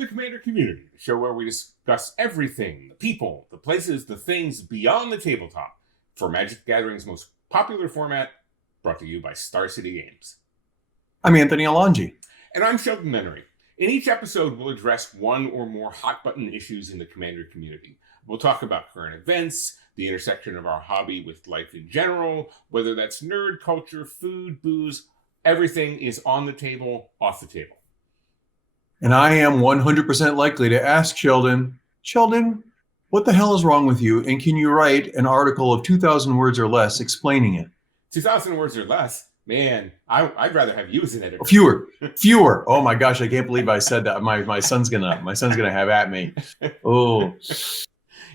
the Commander community, the show where we discuss everything, the people, the places, the things beyond the tabletop for Magic the Gathering's most popular format, brought to you by Star City Games. I'm Anthony Alonji. And I'm Sheldon Menery. In each episode, we'll address one or more hot-button issues in the Commander community. We'll talk about current events, the intersection of our hobby with life in general, whether that's nerd culture, food, booze, everything is on the table, off the table. And I am 100% likely to ask Sheldon, what the hell is wrong with you? And can you write an article of 2,000 words or less explaining it? 2,000 words or less? Man, I'd rather have you as an editor. Fewer. Oh my gosh, I can't believe I said that. My son's gonna have at me. Oh.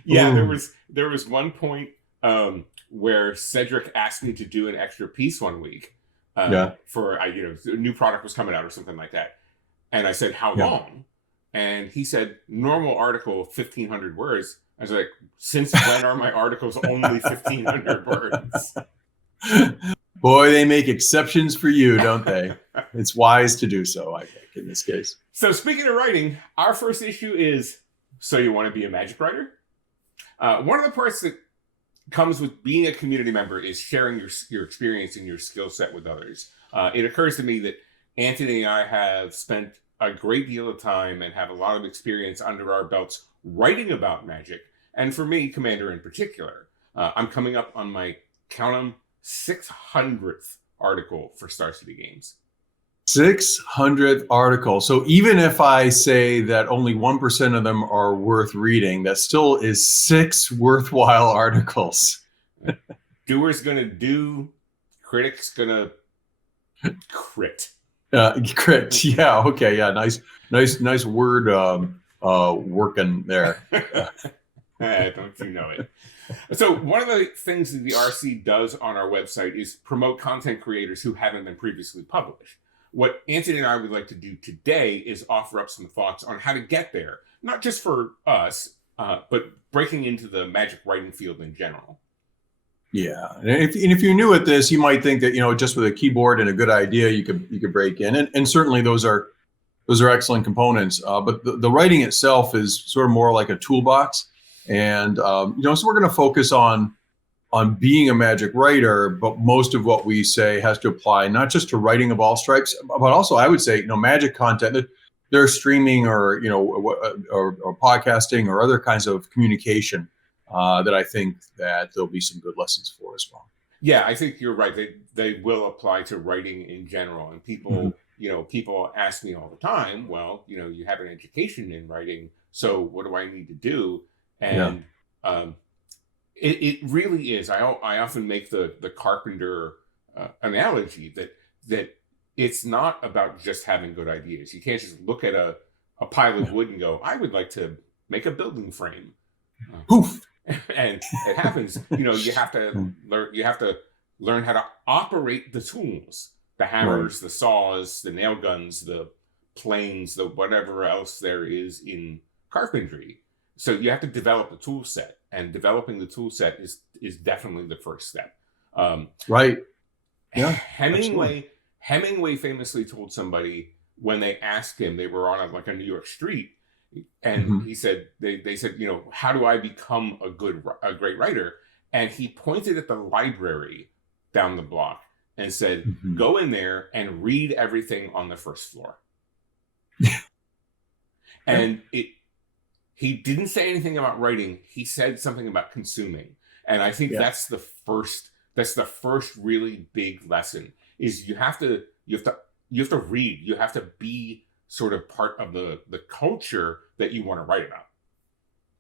Yeah, there was one point where Cedric asked me to do an extra piece one week for a new product was coming out or something like that. And I said, how long? And he said, normal article, 1,500 words. I was like, since when are my articles only 1,500 words? Boy, they make exceptions for you, don't they? It's wise to do so, I think, in this case. So speaking of writing, our first issue is, so you want to be a Magic writer? One of the parts that comes with being a community member is sharing your experience and your skill set with others. It occurs to me that Anthony and I have spent a great deal of time and have a lot of experience under our belts writing about Magic. And for me, Commander in particular, I'm coming up on my, count 'em, 600th article for Star City Games. 600th article. So even if I say that only 1% of them are worth reading, that still is 6 worthwhile articles. Doer's gonna do, critic's gonna crit. Crit. Yeah. Okay. Yeah. Nice word working there. Don't you know it? So one of the things that the RC does on our website is promote content creators who haven't been previously published. What Anthony and I would like to do today is offer up some thoughts on how to get there, not just for us, but breaking into the Magic writing field in general. Yeah, and if you're new at this, you might think that just with a keyboard and a good idea, you could break in, and certainly those are excellent components. But the writing itself is sort of more like a toolbox. And, so we're going to focus on being a Magic writer, but most of what we say has to apply not just to writing of all stripes, but also I would say, Magic content that they're streaming or podcasting or other kinds of communication that I think that there'll be some good lessons for as well. Yeah, I think you're right. They will apply to writing in general. And people, people ask me all the time, well, you have an education in writing, so what do I need to do? And it really is. I often make the carpenter analogy that it's not about just having good ideas. You can't just look at a pile of wood and go, I would like to make a building frame. Poof. And it happens. You have to learn. You have to learn how to operate the tools, the hammers, the saws, the nail guns, the planes, the whatever else there is in carpentry. So you have to develop a tool set, and developing the tool set is definitely the first step. Right. Yeah. Hemingway famously told somebody when they asked him, they were on a New York street, and he said, they said, how do I become a great writer? And he pointed at the library down the block and said, go in there and read everything on the first floor. And he didn't say anything about writing. He said something about consuming. And I think that's the first really big lesson is you have to read. You have to be sort of part of the culture that you want to write about.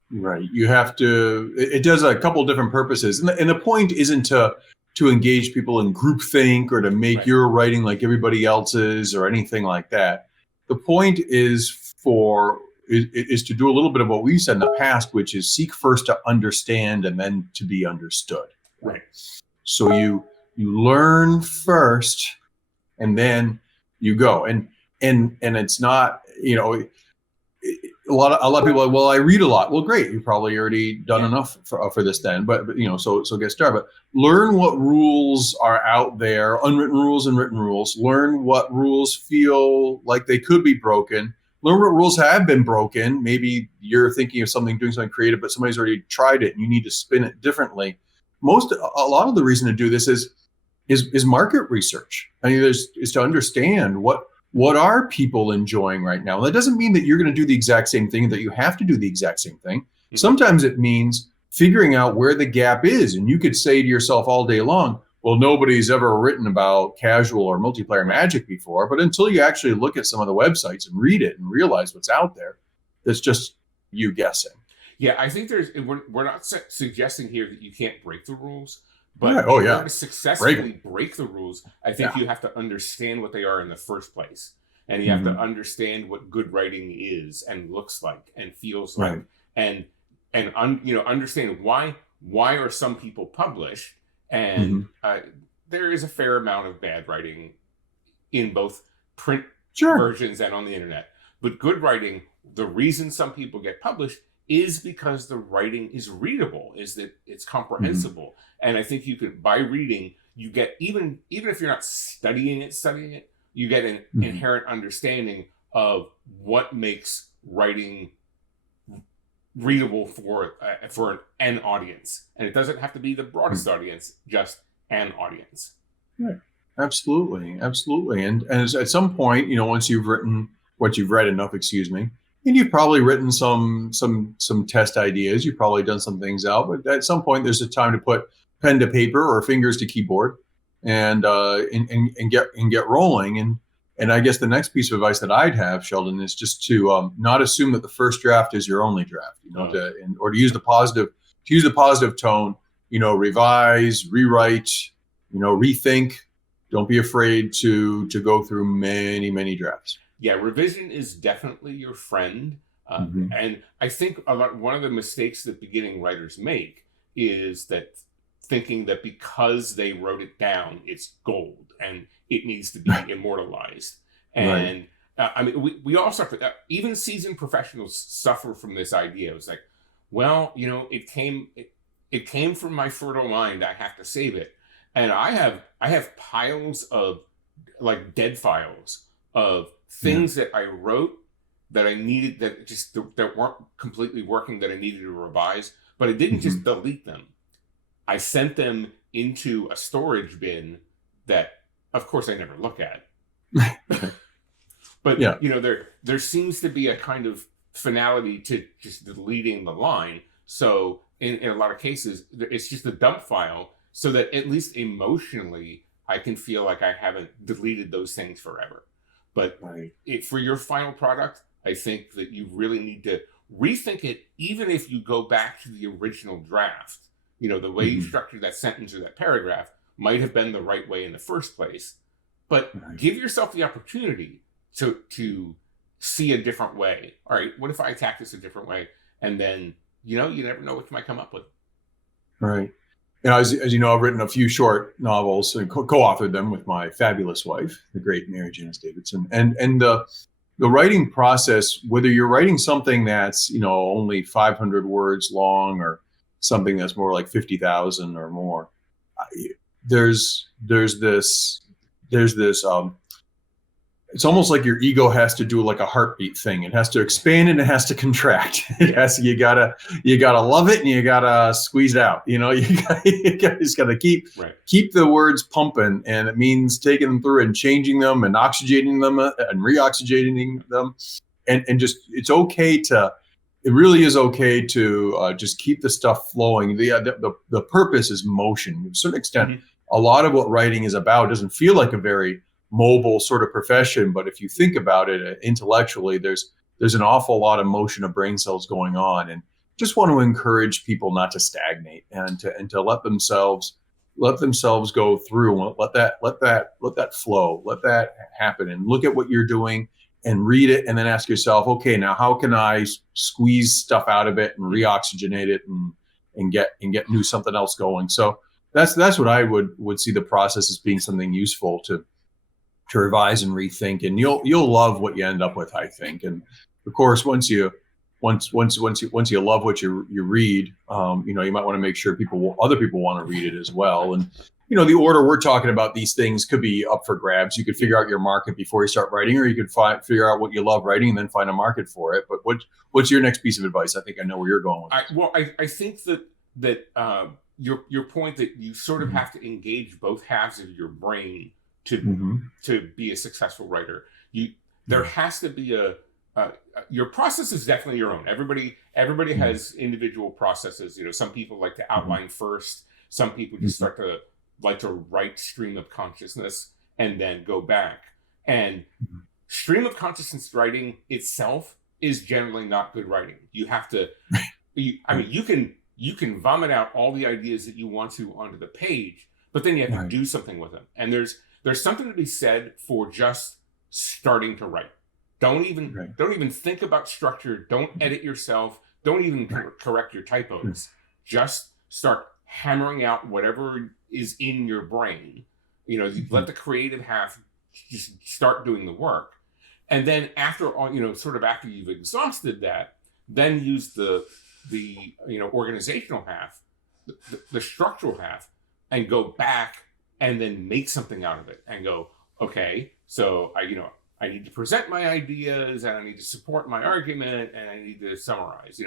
Right. You have to, it does a couple of different purposes. And the point isn't to engage people in groupthink or to make your writing like everybody else's or anything like that. The point is to do a little bit of what we said in the past, which is seek first to understand and then to be understood. Right. So you learn first and then you go. And it's not, a lot of people are like, well, I read a lot. Well, great. You've probably already done enough for this then, but so get started. But learn what rules are out there, unwritten rules and written rules. Learn what rules feel like they could be broken. learn what rules have been broken. Maybe you're thinking of doing something creative, but somebody's already tried it and you need to spin it differently. A lot of the reason to do this is market research. I mean, is to understand what are people enjoying right now. That doesn't mean that you're going to do the exact same thing, that you have to do the exact same thing. Mm-hmm. Sometimes it means figuring out where the gap is. And you could say to yourself all day long, well, nobody's ever written about casual or multiplayer Magic before. But until you actually look at some of the websites and read it and realize what's out there, that's just you guessing. Yeah, I think we're not suggesting here that you can't break the rules, but in order to successfully break the rules, I think you have to understand what they are in the first place. And you have to understand what good writing is and looks like and feels like. And understand why are some people published. And there is a fair amount of bad writing in both print versions and on the internet. But good writing, the reason some people get published is because the writing is readable, is that it's comprehensible. And I think you could, by reading, you get, even if you're not studying it, you get an inherent understanding of what makes writing readable for an audience. And it doesn't have to be the broadest audience, just an audience. Right. Absolutely. And at some point, once you've written what you've read enough, and you've probably written some test ideas, you've probably done some things out, but at some point there's a time to put pen to paper or fingers to keyboard and get rolling. And I guess the next piece of advice that I'd have, Sheldon, is just to not assume that the first draft is your only draft, or to use the positive tone, revise, rewrite, rethink. Don't be afraid to go through many, many drafts. Yeah, revision is definitely your friend. And I think one of the mistakes that beginning writers make is that thinking that because they wrote it down, it's gold and it needs to be immortalized. And I mean, we all suffer. Even seasoned professionals suffer from this idea. It was like, well, it came from my fertile mind. I have to save it. And I have piles of like dead files of things that I wrote that I needed that weren't completely working, that I needed to revise, but I didn't just delete them. I sent them into a storage bin that, of course, I never look at. But there seems to be a kind of finality to just deleting the line. So in a lot of cases, it's just a dump file, so that at least emotionally, I can feel like I haven't deleted those things forever. But for your final product, I think that you really need to rethink it, even if you go back to the original draft. The way you structured that sentence or that paragraph might have been the right way in the first place. But give yourself the opportunity to see a different way. All right, what if I attack this a different way? And then, you never know what you might come up with. Right. As you know, I've written a few short novels and co-authored them with my fabulous wife, the great Mary Janice Davidson. And the writing process, whether you're writing something that's, only 500 words long or something that's more like 50,000 or more, there's this it's almost like your ego has to do like a heartbeat thing. It has to expand and it has to contract. You gotta love it and you gotta squeeze it out. You just gotta keep the words pumping, and it means taking them through and changing them and oxygenating them and reoxygenating them, and just it really is okay to just keep the stuff flowing. The purpose is motion. To a certain extent, a lot of what writing is about doesn't feel like a very mobile sort of profession, but if you think about it intellectually, there's an awful lot of motion of brain cells going on, and just want to encourage people not to stagnate and to let themselves go through and let that flow, let that happen, and look at what you're doing and read it, and then ask yourself, okay, now how can I squeeze stuff out of it and reoxygenate it and get new something else going? So that's what I would see the process as being something useful to revise and rethink, and you'll love what you end up with, I think. And of course, once you love what you read, you might want to make sure other people want to read it as well. And the order we're talking about, these things could be up for grabs. You could figure out your market before you start writing, or you could figure out what you love writing and then find a market for it. But what's your next piece of advice? I think I know where you're going with this. I think that your point that you sort of have to engage both halves of your brain to be a successful writer. There has to be your process is definitely your own. Everybody has individual processes. Some people like to outline first. Some people just like to write stream of consciousness and then go back. And stream of consciousness writing itself is generally not good writing. You have to, you can vomit out all the ideas that you want to onto the page, but then you have to do something with them. And there's something to be said for just starting to write. Don't even think about structure. Don't edit yourself. Don't even correct your typos. Just start hammering out whatever is in your brain. Let the creative half just start doing the work. And then after after you've exhausted that, then use the organizational half, the structural half, and go back and then make something out of it and go, okay, so I need to present my ideas, and I need to support my argument, and I need to summarize.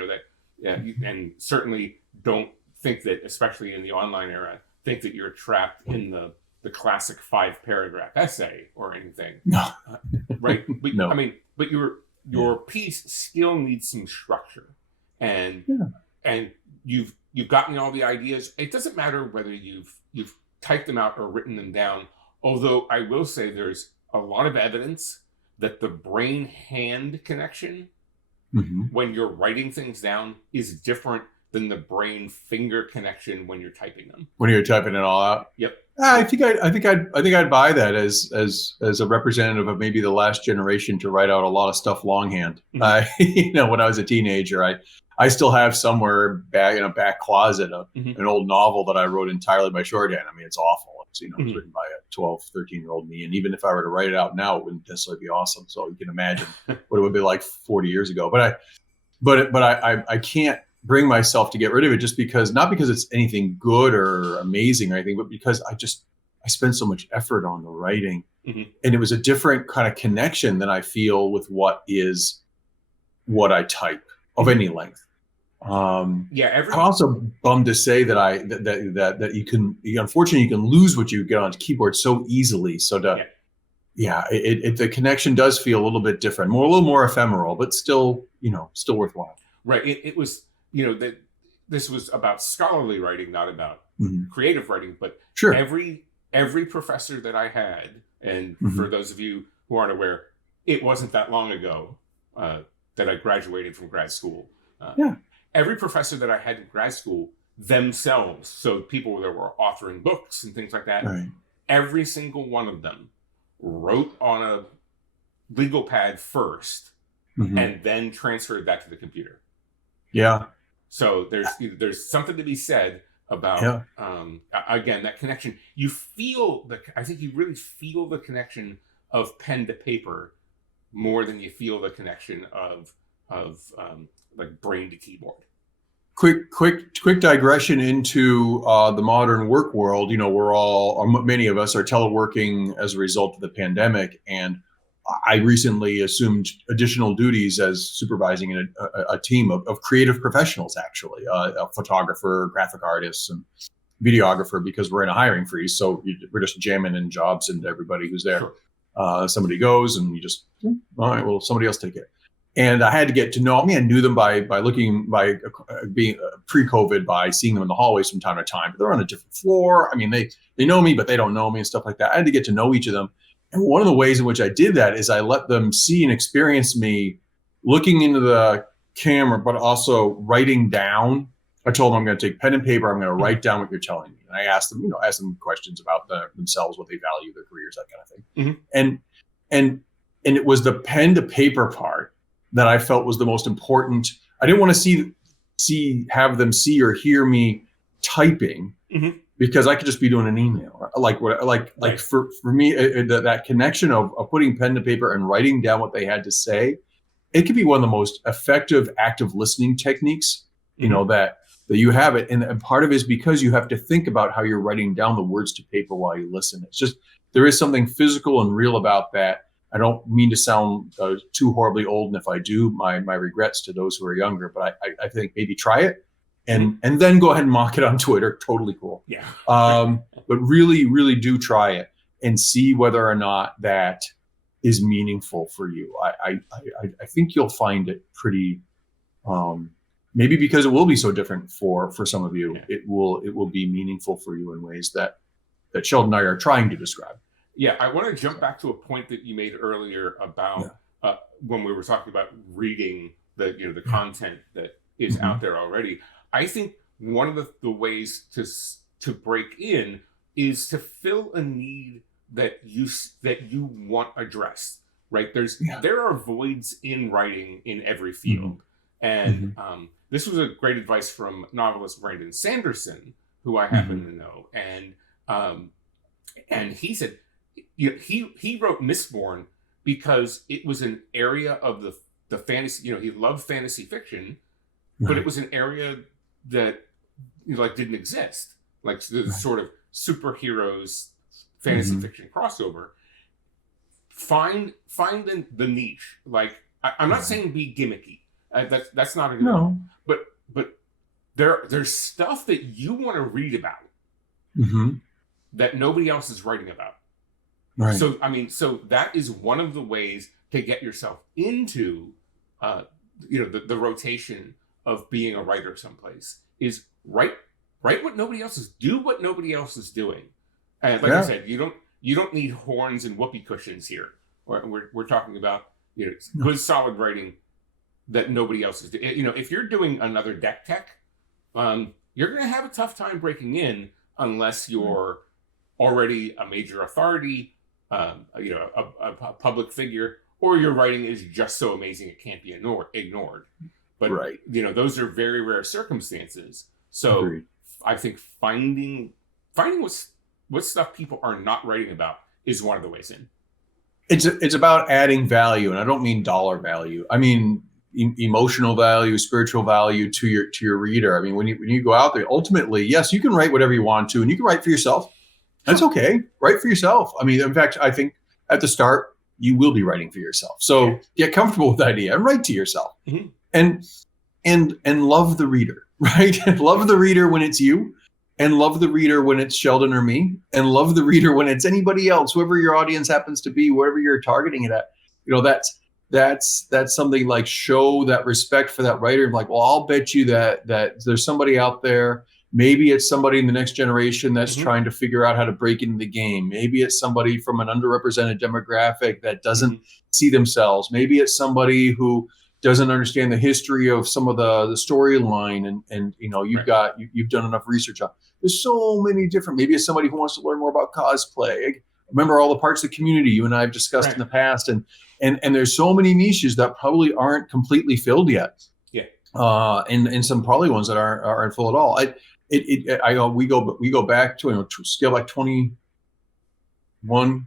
And certainly don't think that, especially in the online era, think that you're trapped in the classic 5-paragraph essay or anything. No. Right? But, No. But your piece still needs some structure, and you've gotten all the ideas. It doesn't matter whether you've typed them out or written them down. Although I will say there's a lot of evidence that the brain-hand connection when you're writing things down is different than the brain-finger connection when you're typing them. When you're typing it all out. Yep. I think I'd buy that as a representative of maybe the last generation to write out a lot of stuff longhand. When I was a teenager, I still have somewhere back in a back closet an old novel that I wrote entirely by shorthand. I mean, it's awful. It's written by a 12, 13-year-old me, and even if I were to write it out now, it wouldn't necessarily be awesome. So you can imagine what it would be like 40 years ago. But I can't bring myself to get rid of it, just because, not because it's anything good or amazing or anything, but because I spend so much effort on the writing, and it was a different kind of connection than I feel with what I type of any length. I'm also bummed to say that unfortunately you can lose what you get on a keyboard so easily. So the connection does feel a little bit different, a little more ephemeral, but still worthwhile. Right. It was, that this was about scholarly writing, not about creative writing, but every professor that I had, and for those of you who aren't aware, it wasn't that long ago that I graduated from grad school. Every professor that I had in grad school themselves, so people that were authoring books and things like that, every single one of them wrote on a legal pad first and then transferred that to the computer. Yeah. So there's something to be said about, again, that connection. I think you really feel the connection of pen to paper more than you feel the connection of like brain to keyboard. Quick digression into the modern work world. Many of us are teleworking as a result of the pandemic, and I recently assumed additional duties as supervising a team of creative professionals, actually, a photographer, graphic artists, and videographer, because we're in a hiring freeze. So we're just jamming in jobs into everybody who's there. Sure. Somebody goes and you just, all right, well, somebody else take it. And I had to get to know them. I knew them by being pre-COVID, by seeing them in the hallways from time to time. But they're on a different floor. I mean, they know me, but they don't know me and stuff like that. I had to get to know each of them. And one of the ways in which I did that is I let them see and experience me looking into the camera, but also writing down. I told them I'm going to take pen and paper. I'm going to write down what you're telling me. And I asked them questions about themselves, what they value, their careers, that kind of thing. And it was the pen to paper part that I felt was the most important. I didn't want to have them see or hear me typing, because I could just be doing an email. For me, that connection of putting pen to paper and writing down what they had to say, it could be one of the most effective active listening techniques, that that you have it. And part of it is because you have to think about how you're writing down the words to paper while you listen. It's just, there is something physical and real about that. I don't mean to sound too horribly old, and if I do, my regrets to those who are younger. But I think maybe try it, and then go ahead and mock it on Twitter. Totally cool. Yeah. But really, really do try it and see whether or not that is meaningful for you. I think you'll find it pretty. Maybe because it will be so different for some of you, it will be meaningful for you in ways that Sheldon and I are trying to describe. Yeah, I want to jump back to a point that you made earlier about when we were talking about reading the content that is out there already. I think one of the ways to break in is to fill a need that you want addressed. Right? There are voids in writing in every field, and this was a great advice from novelist Brandon Sanderson, who I happen to know, and he said. He wrote Mistborn because it was an area of the fantasy. He loved fantasy fiction, but it was an area that didn't exist, like the sort of superheroes fantasy fiction crossover. Find the niche. Like I'm not saying be gimmicky. That's not a good one. But there's stuff that you want to read about that nobody else is writing about. Right. So that is one of the ways to get yourself into, the rotation of being a writer someplace is write what nobody else is, do what nobody else is doing. And like I said, you don't need horns and whoopee cushions here. We're talking about, good solid writing that nobody else is doing. If you're doing another deck tech, you're going to have a tough time breaking in unless you're already a major authority, a public figure, or your writing is just so amazing it can't be ignored. But those are very rare circumstances. So agreed. I think finding what stuff people are not writing about is one of the ways in. It's about adding value, and I don't mean dollar value. I mean emotional value, spiritual value to your reader. I mean when you go out there, ultimately, yes, you can write whatever you want to, and you can write for yourself. That's okay. Write for yourself. I mean, in fact, I think at the start, you will be writing for yourself. So get comfortable with the idea and write to yourself. And love the reader, right? Love the reader when it's you, and love the reader when it's Sheldon or me, and love the reader when it's anybody else, whoever your audience happens to be, wherever you're targeting it at. That's something like show that respect for that writer. Like, well, I'll bet you that there's somebody out there. Maybe it's somebody in the next generation that's trying to figure out how to break into the game. Maybe it's somebody from an underrepresented demographic that doesn't see themselves. Maybe it's somebody who doesn't understand the history of some of the storyline, and you've done enough research on. There's so many different. Maybe it's somebody who wants to learn more about cosplay. Remember all the parts of the community you and I have discussed in the past, and there's so many niches that probably aren't completely filled yet. And some probably ones that aren't full at all. We go back to scale like 21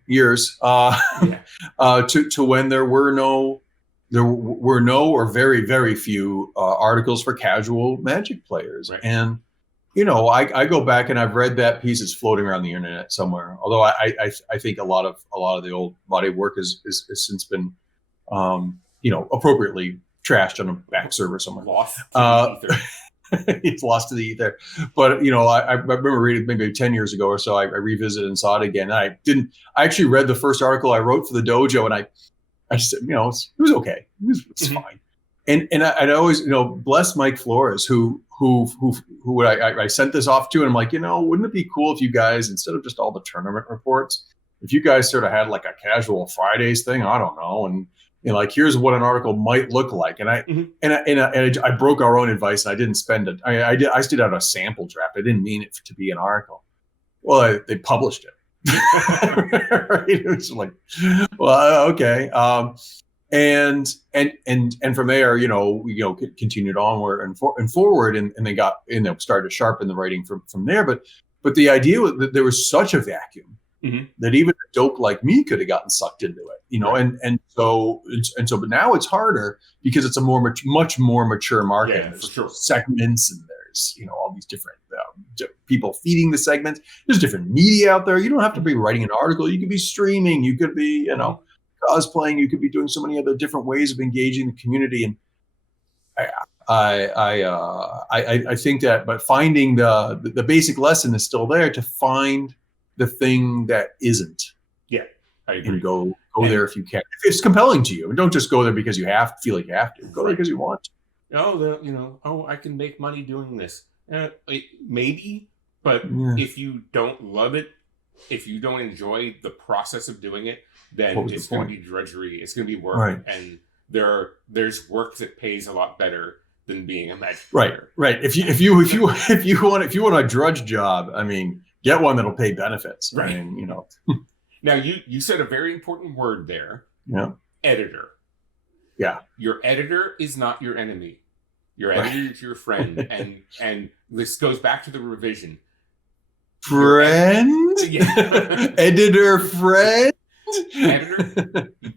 years to when there were no or very, very few articles for casual Magic players. And I go back and I've read that piece. It's floating around the internet somewhere. Although I think a lot of the old body of work has since been appropriately trashed on a back server somewhere. Lost to the ether. It's lost to the ether. But I remember reading maybe 10 years ago or so. I revisited and saw it again. I actually read the first article I wrote for the dojo, and I just said, it was okay. It was fine. And I always bless Mike Flores who I sent this off to, and I'm like, wouldn't it be cool if you guys, instead of just all the tournament reports, if you guys sort of had like a casual Fridays thing, I don't know, and like here's what an article might look like, and I broke our own advice, and I didn't spend it. I did out a sample draft. I didn't mean it to be an article. Well, they published it. It was like, well, okay. And from there, we continued onward and forward, and they got started to sharpen the writing from there. But the idea was that there was such a vacuum that even a dope like me could have gotten sucked into it, and so but now it's harder because it's a much more mature market. Yeah, for sure. Segments, and There's, all these different people feeding the segments. There's different media out there. You don't have to be writing an article. You could be streaming. You could be, cosplaying. You could be doing so many other different ways of engaging the community. And I think that, but finding the basic lesson is still there, to find the thing that isn't. Yeah, I agree. And go there if you can. If it's compelling to you, and don't just go there because you feel like you have to. Go there because you want to. I can make money doing this. Maybe, but if you don't love it, if you don't enjoy the process of doing it, then it's going to be drudgery. It's going to be work, right. And there's work that pays a lot better than being a magic writer. Right. If you want a drudge job, I mean, get one that'll pay benefits. Right. I mean, Now you said a very important word there. Yeah. Editor. Yeah. Your editor is not your enemy. Your editor is your friend, and this goes back to the revision. Friend? Editor friend?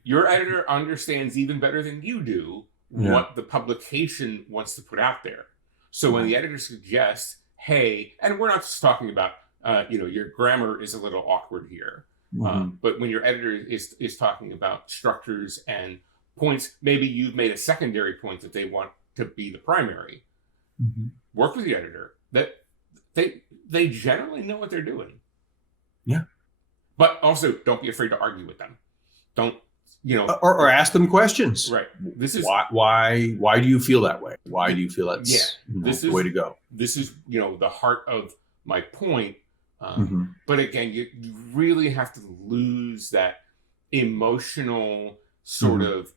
Your editor understands even better than you do what the publication wants to put out there. So when the editor suggests, hey, and we're not just talking about, your grammar is a little awkward here. But when your editor is talking about structures and points, maybe you've made a secondary point that they want to be the primary. Work with the editor. That they generally know what they're doing. Yeah. But also, don't be afraid to argue with them. Don't, or ask them questions. Right. This is why do you feel that way? Why do you feel that's the way to go? This is the heart of my point. But again, you really have to lose that emotional sort of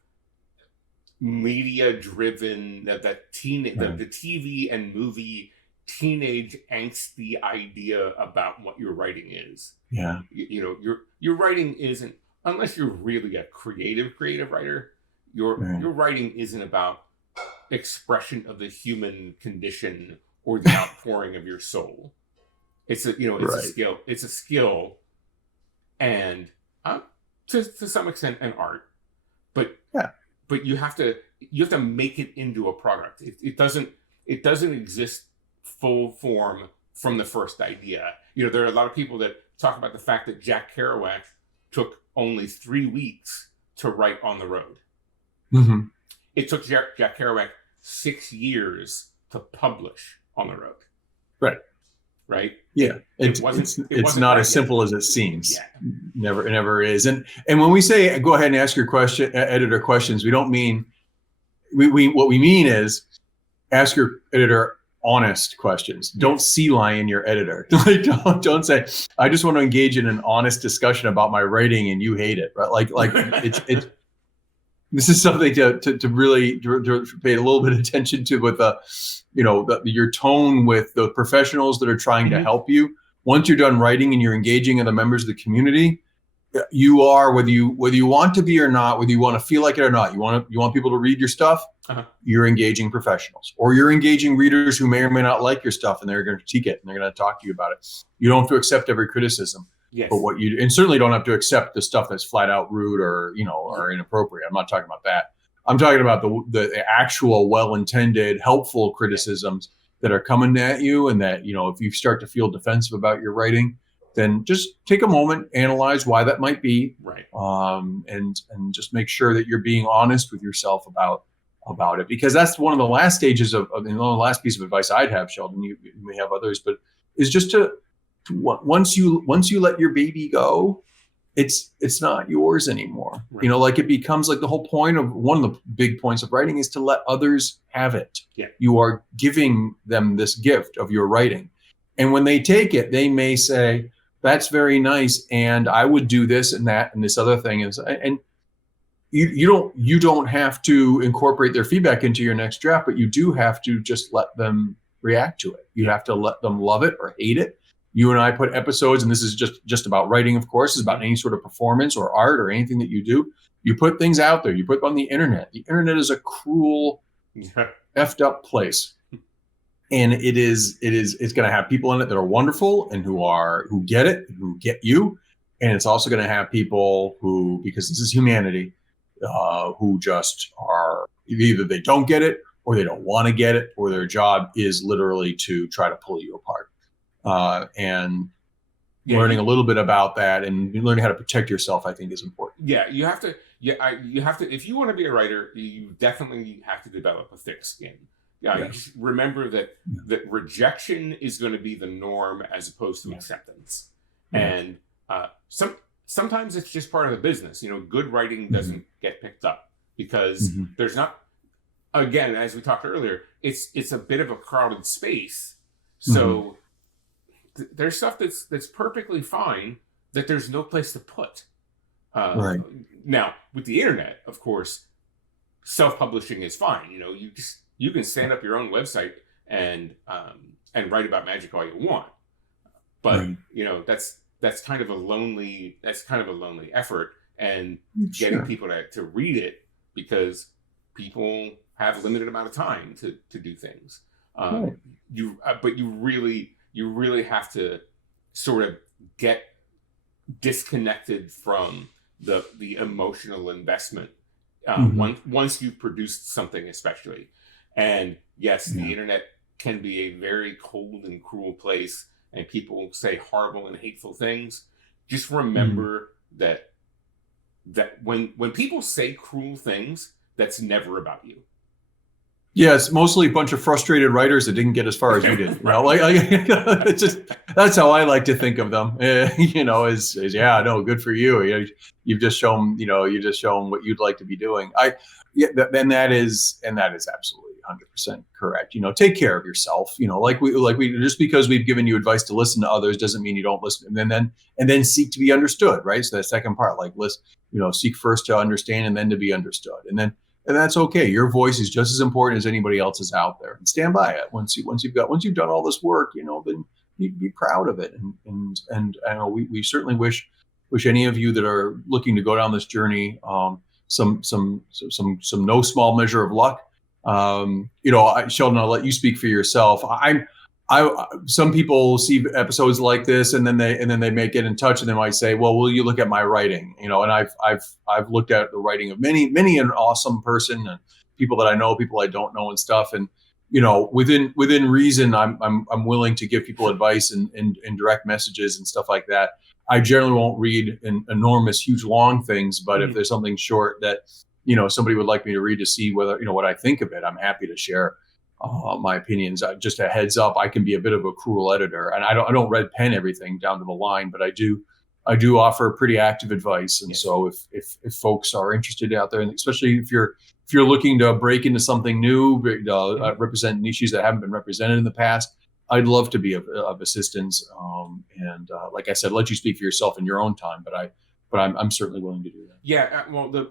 media-driven, the TV and movie teenage angsty idea about what your writing is. Yeah. Your writing isn't, unless you're really a creative writer, your writing isn't about expression of the human condition or the outpouring of your soul. It's a skill. It's a skill, and to some extent an art. But you have to make it into a product. It doesn't exist full form from the first idea. There are a lot of people that talk about the fact that Jack Kerouac took only 3 weeks to write On the Road. It took Jack Kerouac 6 years to publish On the Road. Right. Yeah. It's not as simple as it seems. Yeah. It never is. And when we say go ahead and ask your editor questions, we don't mean what we mean is ask your editor honest questions. Don't sea lion your editor. Don't say, I just want to engage in an honest discussion about my writing and you hate it. Right. Like it's this is something to really pay a little bit of attention to with your tone with the professionals that are trying to help you. Once you're done writing and you're engaging other members of the community, you are, whether you want to be or not, whether you want to feel like it or not, you want people to read your stuff, you're engaging professionals, or you're engaging readers who may or may not like your stuff, and they're going to critique it and they're going to talk to you about it. You don't have to accept every criticism. Yes. But and certainly don't have to accept the stuff that's flat out rude or inappropriate. I'm not talking about that. I'm talking about the actual well-intended, helpful criticisms that are coming at you, and that, if you start to feel defensive about your writing, then just take a moment, analyze why that might be, right? And just make sure that you're being honest with yourself about it, because that's one of the last stages of the last piece of advice I'd have, Sheldon. You may have others, but is just to once you let your baby go, it's not yours anymore. Right. It becomes like the whole point of one of the big points of writing is to let others have it. Yeah. You are giving them this gift of your writing. And when they take it, they may say, that's very nice, and I would do this and that and this other thing. And you don't have to incorporate their feedback into your next draft, but you do have to just let them react to it. You have to let them love it or hate it. You and I put episodes, and this is just about writing, of course, it's about any sort of performance or art or anything that you do. You put things out there. You put them on the internet. The internet is a cruel, effed up place. And it's going to have people in it that are wonderful and who get it, who get you. And it's also going to have people who, because this is humanity, who just are either they don't get it or they don't want to get it, or their job is literally to try to pull you apart. And learning a little bit about that and learning how to protect yourself, I think, is important. Yeah, you have to. Yeah, you have to. If you want to be a writer, you definitely have to develop a thick skin. Yeah, just remember that rejection is going to be the norm as opposed to acceptance. And sometimes it's just part of the business. Good writing doesn't get picked up because there's not. Again, as we talked earlier, it's a bit of a crowded space. So there's stuff that's perfectly fine that there's no place to put. Now, with the internet, of course, self-publishing is fine. You can stand up your own website and write about magic all you want. But that's kind of a lonely effort, and getting people to read it, because people have a limited amount of time to do things. But you really have to sort of get disconnected from the emotional investment once you've produced something, especially. And yes, the internet can be a very cold and cruel place, and people say horrible and hateful things. Just remember that when people say cruel things, that's never about you. Yeah, it's mostly a bunch of frustrated writers that didn't get as far as you did. It's just, that's how I like to think of them. Good for you. You've just shown, what you'd like to be doing. And that is absolutely 100% correct. Take care of yourself. We just because we've given you advice to listen to others doesn't mean you don't listen. And then seek to be understood, right? So that second part, seek first to understand and then to be understood, and that's okay. Your voice is just as important as anybody else's out there, and stand by it. Once you've done all this work, then be proud of it. And I know we certainly wish any of you that are looking to go down this journey some no small measure of luck. Sheldon, I'll let you speak for yourself. Some people see episodes like this, and then they may get in touch, and they might say, "Well, will you look at my writing?" And I've looked at the writing of many an awesome person, and people that I know, people I don't know, and stuff. And within reason, I'm willing to give people advice and direct messages and stuff like that. I generally won't read enormous, huge, long things, but if there's something short that somebody would like me to read to see whether what I think of it, I'm happy to share my opinions. Just a heads up, I can be a bit of a cruel editor, and I don't red pen everything down to the line, but I do offer pretty active advice. And so if folks are interested out there, and especially if you're looking to break into something new, represent niches that haven't been represented in the past, I'd love to be of assistance. Like I said, let you speak for yourself in your own time, but I'm certainly willing to do that. Yeah. Well,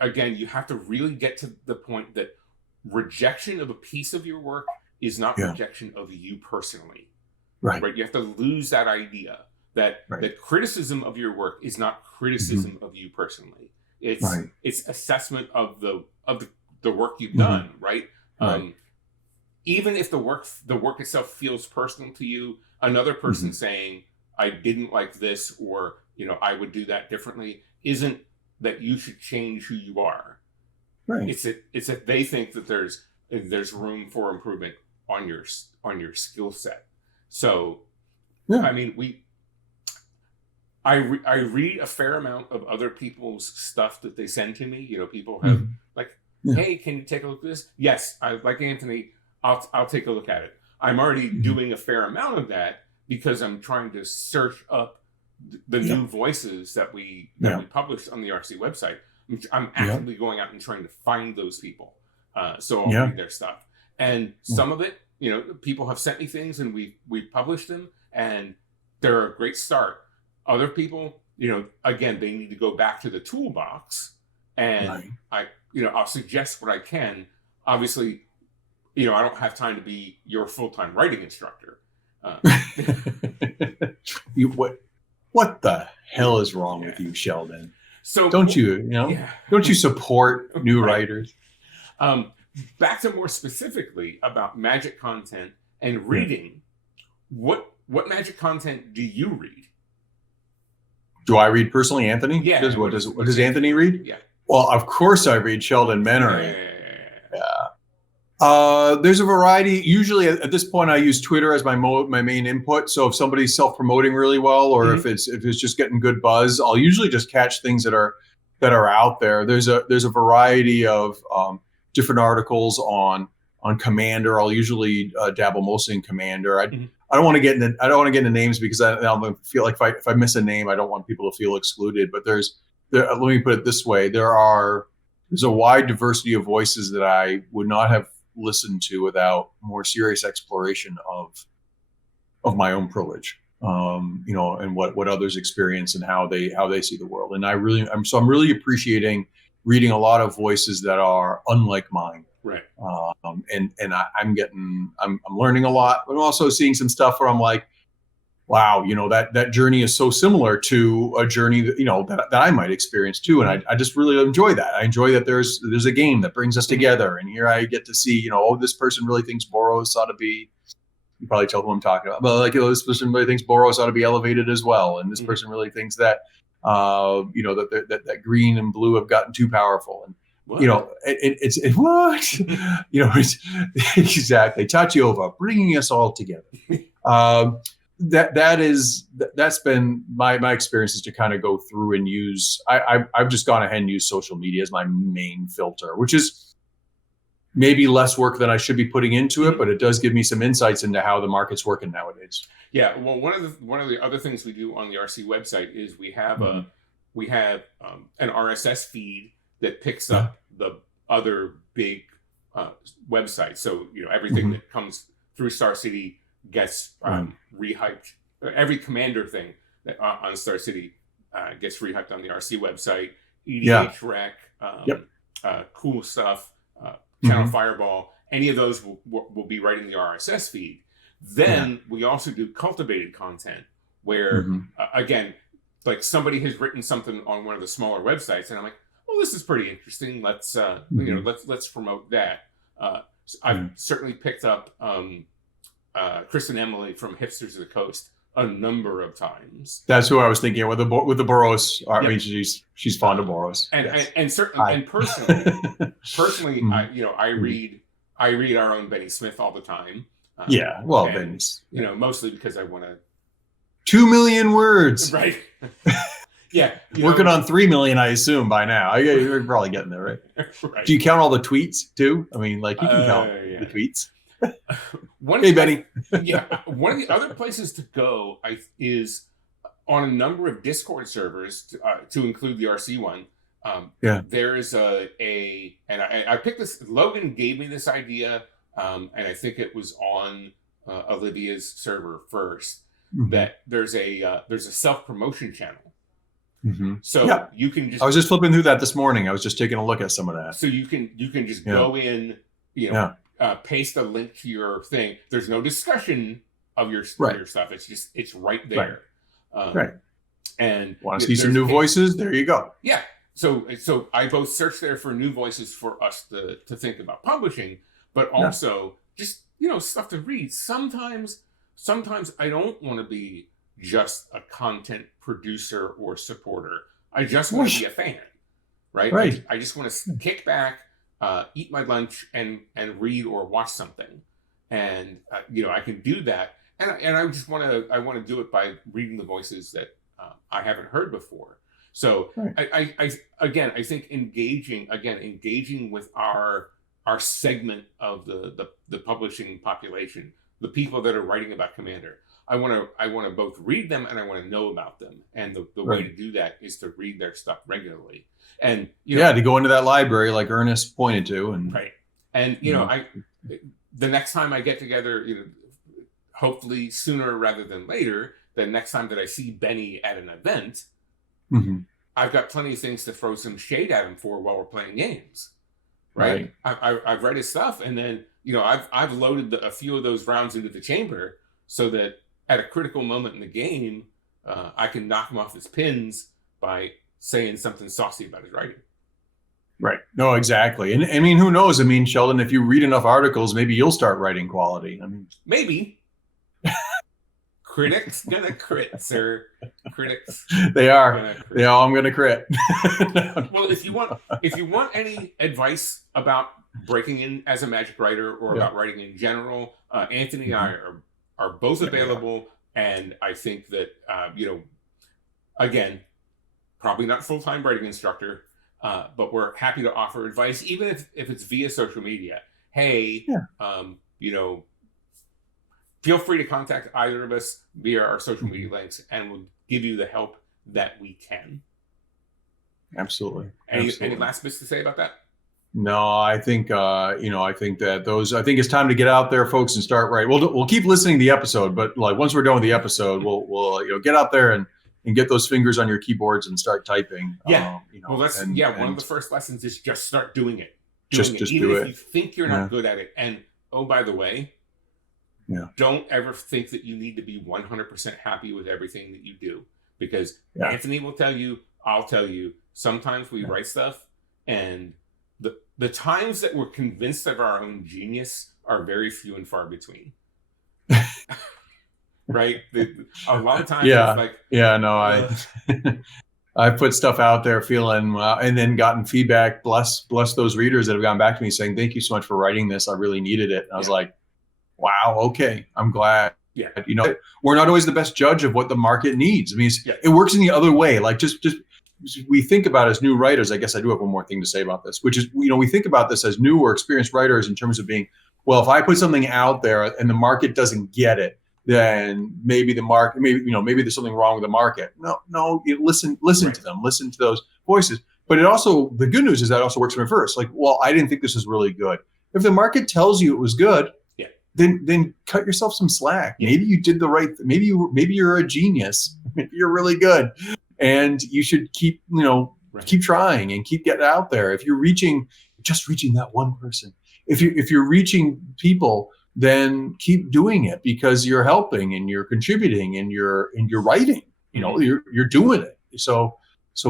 again, you have to really get to the point that rejection of a piece of your work is not rejection of you personally. Right. You have to lose that idea that criticism of your work is not criticism of you personally. It's assessment of the work you've done, right? Even if the work itself feels personal to you, another person saying, "I didn't like this," or "I would do that differently," isn't that you should change who you are. Right. It's that they think that there's room for improvement on your skill set. So, I mean, I read a fair amount of other people's stuff that they send to me. People have "Hey, can you take a look at this?" Yes, I like Anthony. I'll take a look at it. I'm already doing a fair amount of that because I'm trying to search up the new voices that we publish on the RC website. I'm actively going out and trying to find those people. So I'll read their stuff. And some of it, people have sent me things and we've published them, and they're a great start. Other people, again, they need to go back to the toolbox, and I'll suggest what I can. Obviously, I don't have time to be your full-time writing instructor. What the hell is wrong with you, Sheldon? So don't you support new writers? Back to more specifically about magic content and reading. What magic content do you read? Do I read personally, Anthony? Yeah. What does Anthony read? Yeah. Well, of course I read Sheldon Menery. There's a variety. Usually at this point, I use Twitter as my main input. So if somebody's self-promoting really well, or if it's just getting good buzz, I'll usually just catch things that are out there. There's a variety of different articles on Commander. I'll usually dabble mostly in Commander. I don't want to get into names because I feel like if I miss a name, I don't want people to feel excluded. But let me put it this way: there's a wide diversity of voices that I would not have listened to without more serious exploration of my own privilege, and what others experience and how they see the world. And I'm really appreciating reading a lot of voices that are unlike mine. Right. I'm learning a lot, but I'm also seeing some stuff where I'm like, wow, that journey is so similar to a journey that I might experience too. And I just really enjoy that. I enjoy that there's a game that brings us together. And here I get to see, this person really thinks Boros ought to be, you probably tell who I'm talking about, but this person really thinks Boros ought to be elevated as well. And this person really thinks that, that green and blue have gotten too powerful. And, what? It's exactly Tatiova bringing us all together. That's been my experience, is to kind of go through and use. I've just gone ahead and used social media as my main filter, which is maybe less work than I should be putting into it, but it does give me some insights into how the market's working nowadays. Yeah, well, one of the other things we do on the RC website is we have an RSS feed that picks up the other big websites. So everything that comes through Star City gets rehyped. Every Commander thing that on Star City gets rehyped on the RC website. EDH Rec, Cool Stuff, Channel Fireball. Any of those will be right in the RSS feed. Then we also do cultivated content where, again, like somebody has written something on one of the smaller websites, and I'm like, well, this is pretty interesting. Let's let's promote that. So I've certainly picked up Chris and Emily from Hipsters of the Coast a number of times. That's who I was thinking with the Boros. I mean, she's fond of Boros, and certainly, and personally, I read our own Benny Smith all the time. Benny's mostly because I want to 2 million words, right? Yeah, working on 3 million, I assume by now. You're probably getting there, right? Right. Do you count all the tweets too? I mean, like you can count the tweets. Hey, Benny. One of the other places to go is on a number of Discord servers, to include the RC one. There is and I picked this. Logan gave me this idea, and I think it was on Olivia's server first. That there's a self-promotion channel. So you can just. I was just flipping through that this morning. I was just taking a look at some of that. So you can just go in, paste a link to your thing. There's no discussion of your stuff. It's right there. Right. And want to see some new voices? There you go. Yeah. So I both search there for new voices for us to think about publishing, but also just stuff to read. Sometimes I don't want to be just a content producer or supporter. I just want to be a fan, right? I just want to kick back, eat my lunch, and read or watch something, and I can do that, and I just want to do it by reading the voices that I haven't heard before. So I think engaging with our segment of the publishing population, the people that are writing about Commander. I want to both read them and I want to know about them. And the way to do that is to read their stuff regularly. And to go into that library like Ernest pointed to, and And the next time I get together, hopefully sooner rather than later, the next time that I see Benny at an event, I've got plenty of things to throw some shade at him for while we're playing games. Right. I've read his stuff, and then I've loaded a few of those rounds into the chamber so that at a critical moment in the game, I can knock him off his pins by saying something saucy about his writing. Right. No, exactly. And I mean, who knows? I mean, Sheldon, if you read enough articles, maybe you'll start writing quality. I mean, maybe. Critics gonna crit, sir. Critics. They are. I'm gonna crit. Well, if you want any advice about breaking in as a magic writer or about writing in general, Anthony and I are both available. And I think that, again, probably not full-time writing instructor, but we're happy to offer advice, even if it's via social media. Hey, feel free to contact either of us via our social media links, and we'll give you the help that we can. Absolutely. Any last bits to say about that? No, I think I think it's time to get out there, folks, and start writing. We'll keep listening to the episode, but like once we're done with the episode, we'll get out there and get those fingers on your keyboards and start typing. Yeah. One of the first lessons is just start doing it. Just even do if it. you think you're not good at it. And oh, by the way, don't ever think that you need to be 100% happy with everything that you do, because Anthony will tell you, I'll tell you, sometimes we write stuff and the times that we're convinced of our own genius are very few and far between. Right? A lot of times it's like... I put stuff out there feeling, and then gotten feedback, bless those readers that have gone back to me saying, thank you so much for writing this. I really needed it. And I was like, wow, okay, I'm glad. Yeah. We're not always the best judge of what the market needs. I mean, it works in the other way. Like just we think about as new writers, I guess I do have one more thing to say about this, which is, we think about this as new or experienced writers in terms of being, well, if I put something out there and the market doesn't get it, then maybe the market, maybe there's something wrong with the market. No, listen to them, listen to those voices. But the good news is that also works in reverse. Like, well, I didn't think this was really good. If the market tells you it was good, then cut yourself some slack. Maybe you did the right. Maybe you're a genius. Maybe you're really good, and you should keep trying and keep getting out there. If you're just reaching that one person, if you're reaching people, then keep doing it, because you're helping and you're contributing and you're writing. You're doing it. So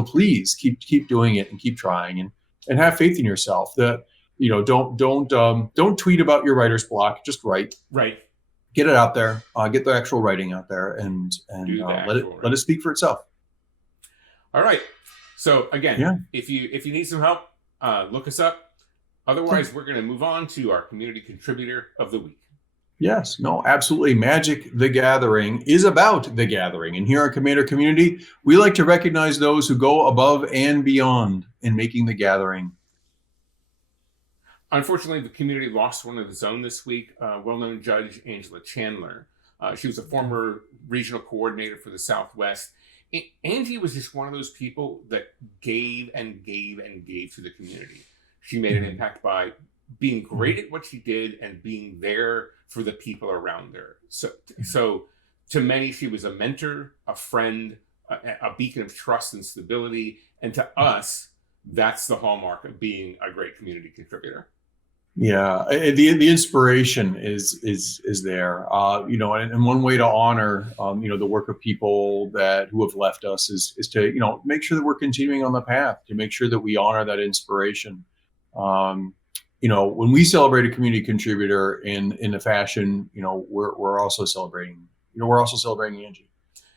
please keep doing it and keep trying and have faith in yourself. That don't tweet about your writer's block. Just write. Right. Get it out there. Get the actual writing out there, and let it speak for itself. All right. So again, if you need some help, look us up. Otherwise, we're going to move on to our community contributor of the week. Yes, no, absolutely. Magic the Gathering is about the gathering. And here at Commander Community, we like to recognize those who go above and beyond in making the gathering. Unfortunately, the community lost one of its own this week, well-known judge Angela Chandler. She was a former regional coordinator for the Southwest. Angie was just one of those people that gave and gave and gave to the community. She made an impact by being great at what she did and being there for the people around her. So to many, she was a mentor, a friend, a beacon of trust and stability. And to us, that's the hallmark of being a great community contributor. Yeah, the inspiration is there, and one way to honor, the work of people who have left us is to, make sure that we're continuing on the path, to make sure that we honor that inspiration. When we celebrate a community contributor in a fashion, we're also celebrating, Angie.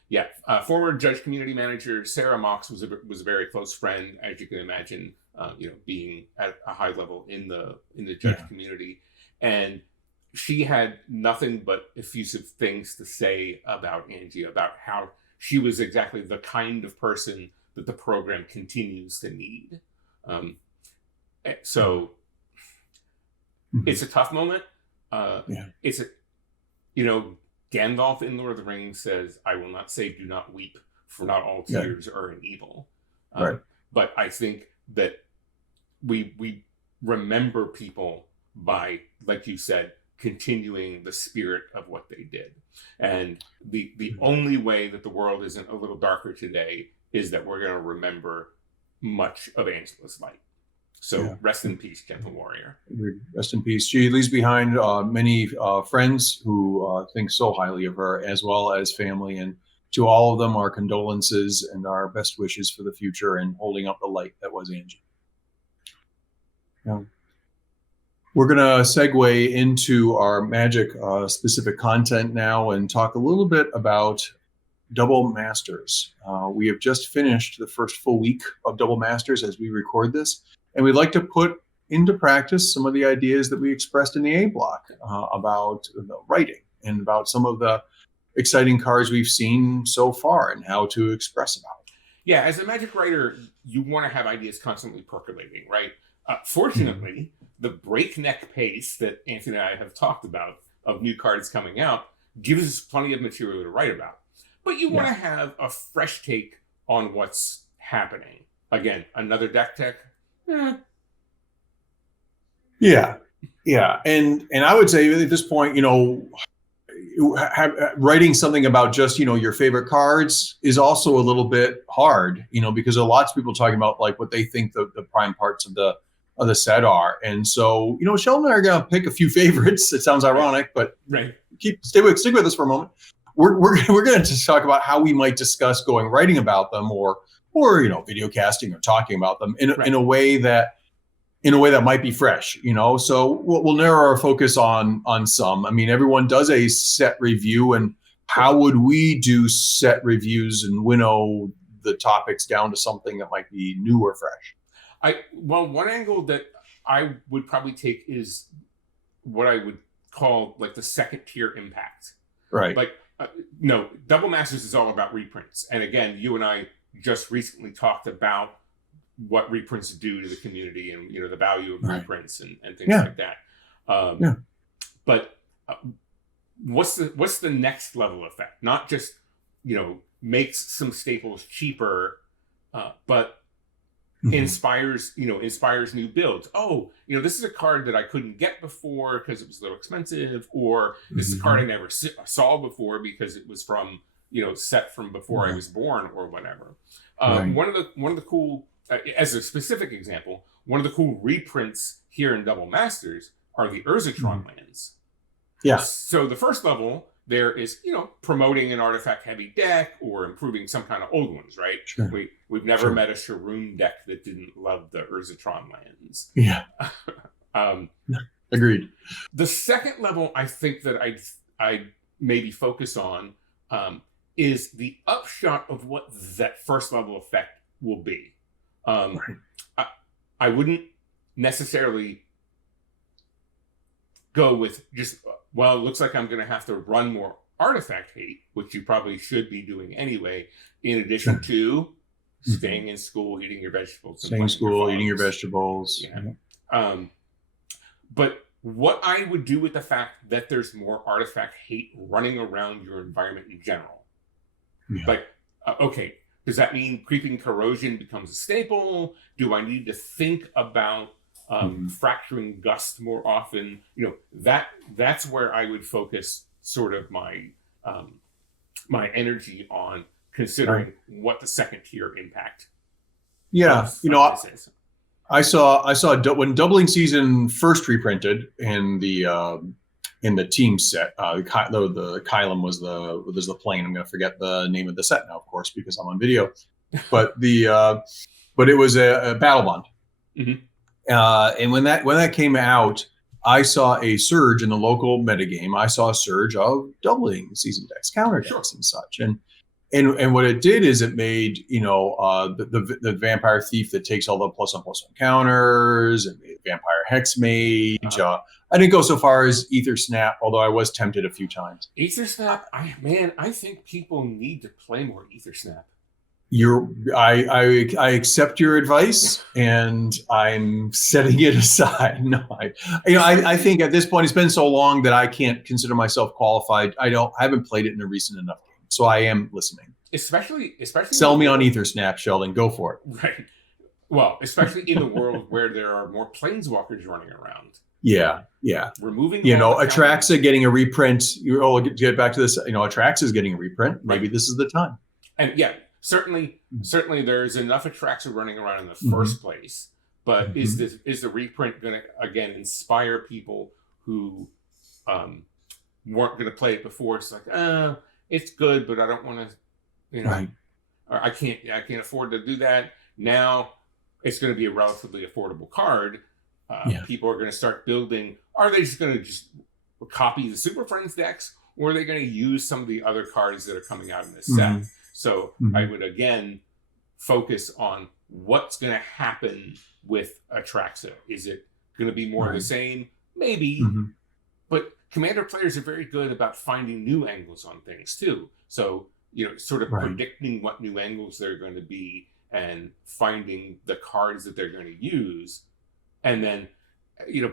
Yeah. Former judge community manager Sarah Mox was a very close friend, as you can imagine, being at a high level in the judge community. And she had nothing but effusive things to say about Angie, about how she was exactly the kind of person that the program continues to need. So it's a tough moment. It's Gandalf in Lord of the Rings says, I will not say, do not weep, for not all tears are an evil. Right. But I think that we remember people by, like you said, continuing the spirit of what they did. And the only way that the world isn't a little darker today is that we're going to remember much of Angela's light. So rest in peace, gentle warrior. Rest in peace. She leaves behind many friends who think so highly of her, as well as family. And to all of them, our condolences and our best wishes for the future and holding up the light that was Angie. We're going to segue into our magic specific content now and talk a little bit about Double Masters. We have just finished the first full week of Double Masters as we record this. And we'd like to put into practice some of the ideas that we expressed in the A block about the writing and about some of the exciting cards we've seen so far and how to express about it. Yeah, as a Magic writer, you want to have ideas constantly percolating, right? Fortunately, the breakneck pace that Anthony and I have talked about of new cards coming out gives us plenty of material to write about. But you want to have a fresh take on what's happening. Again, another deck tech? Yeah. And I would say at this point, writing something about just, your favorite cards is also a little bit hard, because there are lots of people talking about like what they think the prime parts of the set are. And so, Sheldon and I are going to pick a few favorites. It sounds ironic, but stick with us for a moment. We're going to just talk about how we might discuss writing about them or video casting or talking about them in a way that might be fresh, so we'll narrow our focus on some. I mean, everyone does a set review, and how would we do set reviews and winnow the topics down to something that might be new or fresh? One angle that I would probably take is what I would call like the second tier impact. Right. Like, no, Double Masters is all about reprints. And again, you and I just recently talked about what reprints do to the community and, the value of reprints and things like that. But what's the next level effect? Not just, makes some staples cheaper, but inspires new builds. Oh, this is a card that I couldn't get before because it was a little expensive, or this is a card I never saw before because it was from, set from before I was born or whatever. One of the cool, as a specific example, one of the cool reprints here in Double Masters are the Urzatron lands. Yeah. So the first level there is, promoting an artifact-heavy deck or improving some kind of old ones, right? Sure. We've never met a Sharoon deck that didn't love the Urzatron lands. Yeah. Agreed. The second level I think that I'd maybe focus on is the upshot of what that first level effect will be. I wouldn't necessarily go with just, it looks like I'm going to have to run more artifact hate, which you probably should be doing anyway, in addition to staying in school, eating your vegetables. Staying in school, eating your vegetables. Yeah. But what I would do with the fact that there's more artifact hate running around your environment in general. Yeah. Like, okay, does that mean creeping corrosion becomes a staple? Do I need to think about fracturing gust more often? That's where I would focus sort of my my energy on, considering what the second tier impact. Yeah, is. I saw when Doubling Season first reprinted in the team set. The Kylum was the plane. I'm going to forget the name of the set now, of course, because I'm on video. But but it was a battle bond. And when that came out, I saw a surge in the local metagame. I saw a surge of Doubling Season decks, counter decks, and such. And what it did is it made the Vampire Thief that takes all the +1/+1 counters, and Vampire Hex Mage. I didn't go so far as Ether Snap, although I was tempted a few times. Ether Snap, I think people need to play more Ether Snap. I accept your advice, and I'm setting it aside. No, I think at this point it's been so long that I can't consider myself qualified. I haven't played it in a recent enough game, so I am listening. Especially. Sell me on Ether Snap, Sheldon. Go for it. Right. Well, especially in the world where there are more planeswalkers running around. Yeah. Removing. Atraxa getting a reprint. Get back to this. Atraxa is getting a reprint. Maybe this is the time. And certainly there's enough Atraxa running around in the first place. But is the reprint going to again inspire people who weren't going to play it before? It's like, it's good, but I don't want to, or I can't afford to do that. Now it's going to be a relatively affordable card. People are going to start building. Are they just going to copy the Super Friends decks, or are they going to use some of the other cards that are coming out in this set? So I would again focus on what's going to happen with Atraxa. Is it going to be more of the same? Maybe. But Commander players are very good about finding new angles on things too. So, sort of predicting what new angles they're going to be and finding the cards that they're going to use. And then,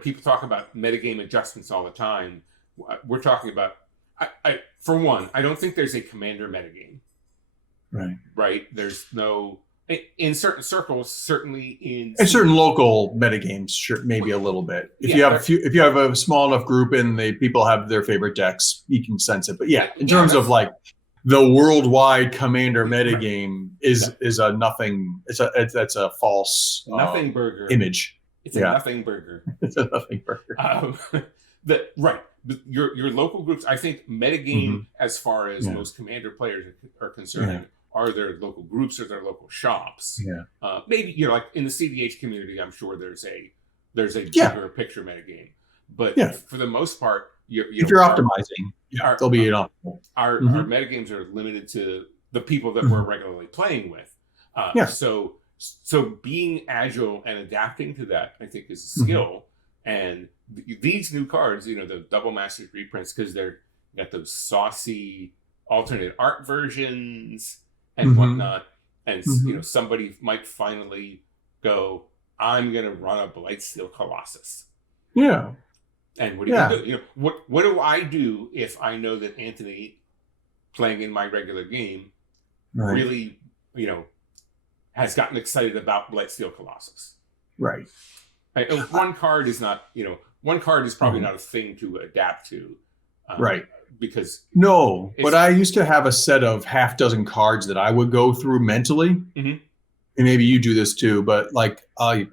people talk about metagame adjustments all the time. We're talking about, for one, I don't think there's a Commander metagame. Right? There's no, in certain circles, certainly in certain local metagames, sure, maybe a little bit. If you have a small enough group and people have their favorite decks, you can sense it. But in terms of like the worldwide Commander metagame is a nothing. That's a false nothing burger image. It's a nothing burger. It's a nothing burger. Your local groups, I think metagame as far as most Commander players are concerned are their local groups or their local shops. Maybe like in the CDH community, I'm sure there's a bigger picture metagame. But for the most part, if you're optimizing, there'll be an optimal. Our metagames are limited to the people that we're regularly playing with. So being agile and adapting to that, I think, is a skill. And these new cards, the Double Masters reprints, because they're got those saucy alternate art versions and whatnot. And somebody might finally go, I'm going to run a Blightsteel Colossus. Yeah. And what do you do? What do I do if I know that Anthony, playing in my regular game, really, has gotten excited about Blightsteel Colossus? Right. One card is not, one card is probably not a thing to adapt to. Because but I used to have a set of half dozen cards that I would go through mentally. And maybe you do this too, but like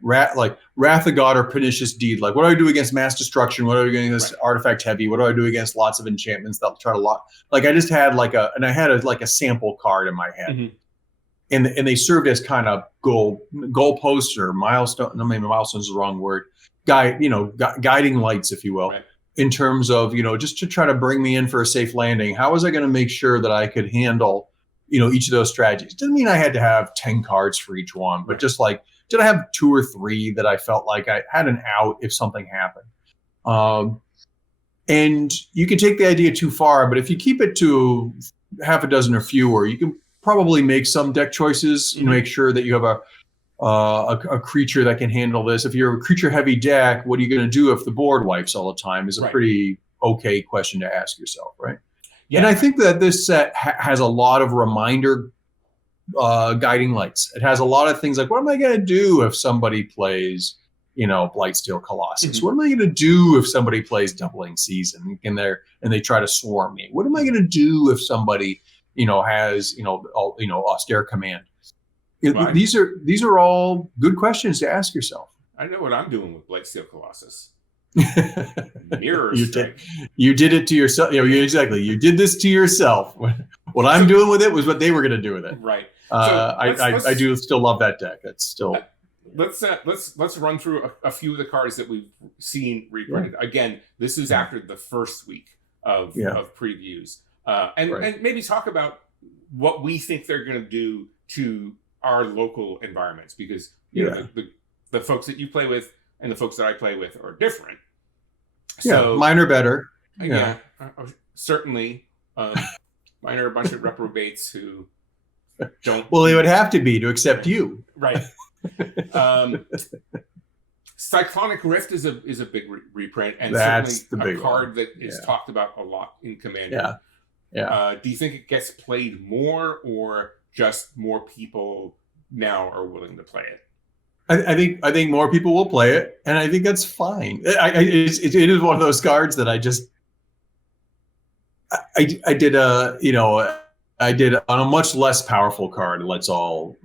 Wrath of God or Pernicious Deed. Like, what do I do against Mass Destruction? What do I do against Artifact Heavy? What do I do against lots of enchantments that'll try to lock? Like, I just had I had a sample card in my head. And they served as kind of goalposts or milestone. No, maybe milestone is the wrong word. Guiding lights, if you will, in terms of just to try to bring me in for a safe landing. How was I going to make sure that I could handle each of those strategies? Doesn't mean I had to have 10 cards for each one, but just like, did I have 2 or 3 that I felt like I had an out if something happened? And you can take the idea too far, but if you keep it to half a dozen or fewer, you can probably make some deck choices. Make sure that you have a creature that can handle this. If you're a creature heavy deck, what are you going to do if the board wipes all the time? Is a pretty okay question to ask yourself, right? And I think that this set has a lot of reminder guiding lights. It has a lot of things like, what am I going to do if somebody plays, Blightsteel Colossus? What am I going to do if somebody plays Doubling Season and they try to swarm me? What am I going to do if somebody has Austere Command? These are all good questions to ask yourself. I know what I'm doing with Blightsteel Colossus. Mirror strike. You did it to yourself. Exactly. You did this to yourself. What I'm doing with it was what they were going to do with it. Right. I do still love that deck. That's still. Let's run through a few of the cards that we've seen reprinted. Again, this is after the first week of previews, and maybe talk about what we think they're going to do to our local environments, because the folks that you play with and the folks that I play with are different. So mine are better. Certainly. Mine are a bunch of reprobates who don't. Well, they would have to be to accept you, right? Cyclonic Rift is a big reprint, and that's certainly a card that is talked about a lot in Commander. Do you think it gets played more, or just more people now are willing to play it? I think more people will play it, and I think that's fine. It is one of those cards that I did on a much less powerful card. Let's all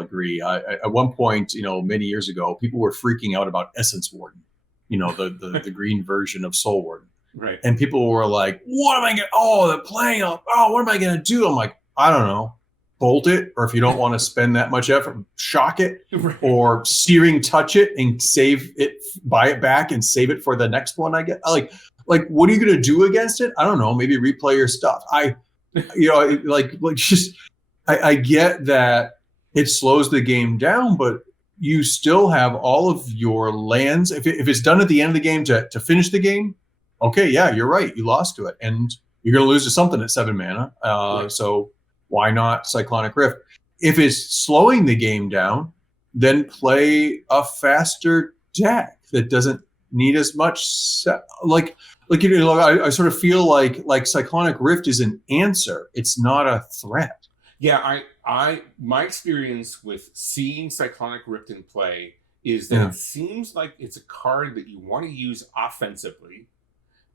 agree. At one point, many years ago, people were freaking out about Essence Warden, the green version of Soul Warden. Right. And people were like, what am I going to, they're playing up. What am I going to do? I'm like, I don't know. Bolt it, or if you don't want to spend that much effort, shock it, or Searing Touch it and save it, buy it back and save it for the next one. I get like, what are you going to do against it? I don't know. Maybe replay your stuff. I get that it slows the game down, but you still have all of your lands. If it's done at the end of the game to finish the game, okay, yeah, you're right. You lost to it. And you're going to lose to something at 7 mana. So why not Cyclonic Rift? If it's slowing the game down, then play a faster deck that doesn't need as much. I sort of feel like Cyclonic Rift is an answer. It's not a threat. Yeah, my experience with seeing Cyclonic Rift in play is that it seems like it's a card that you want to use offensively,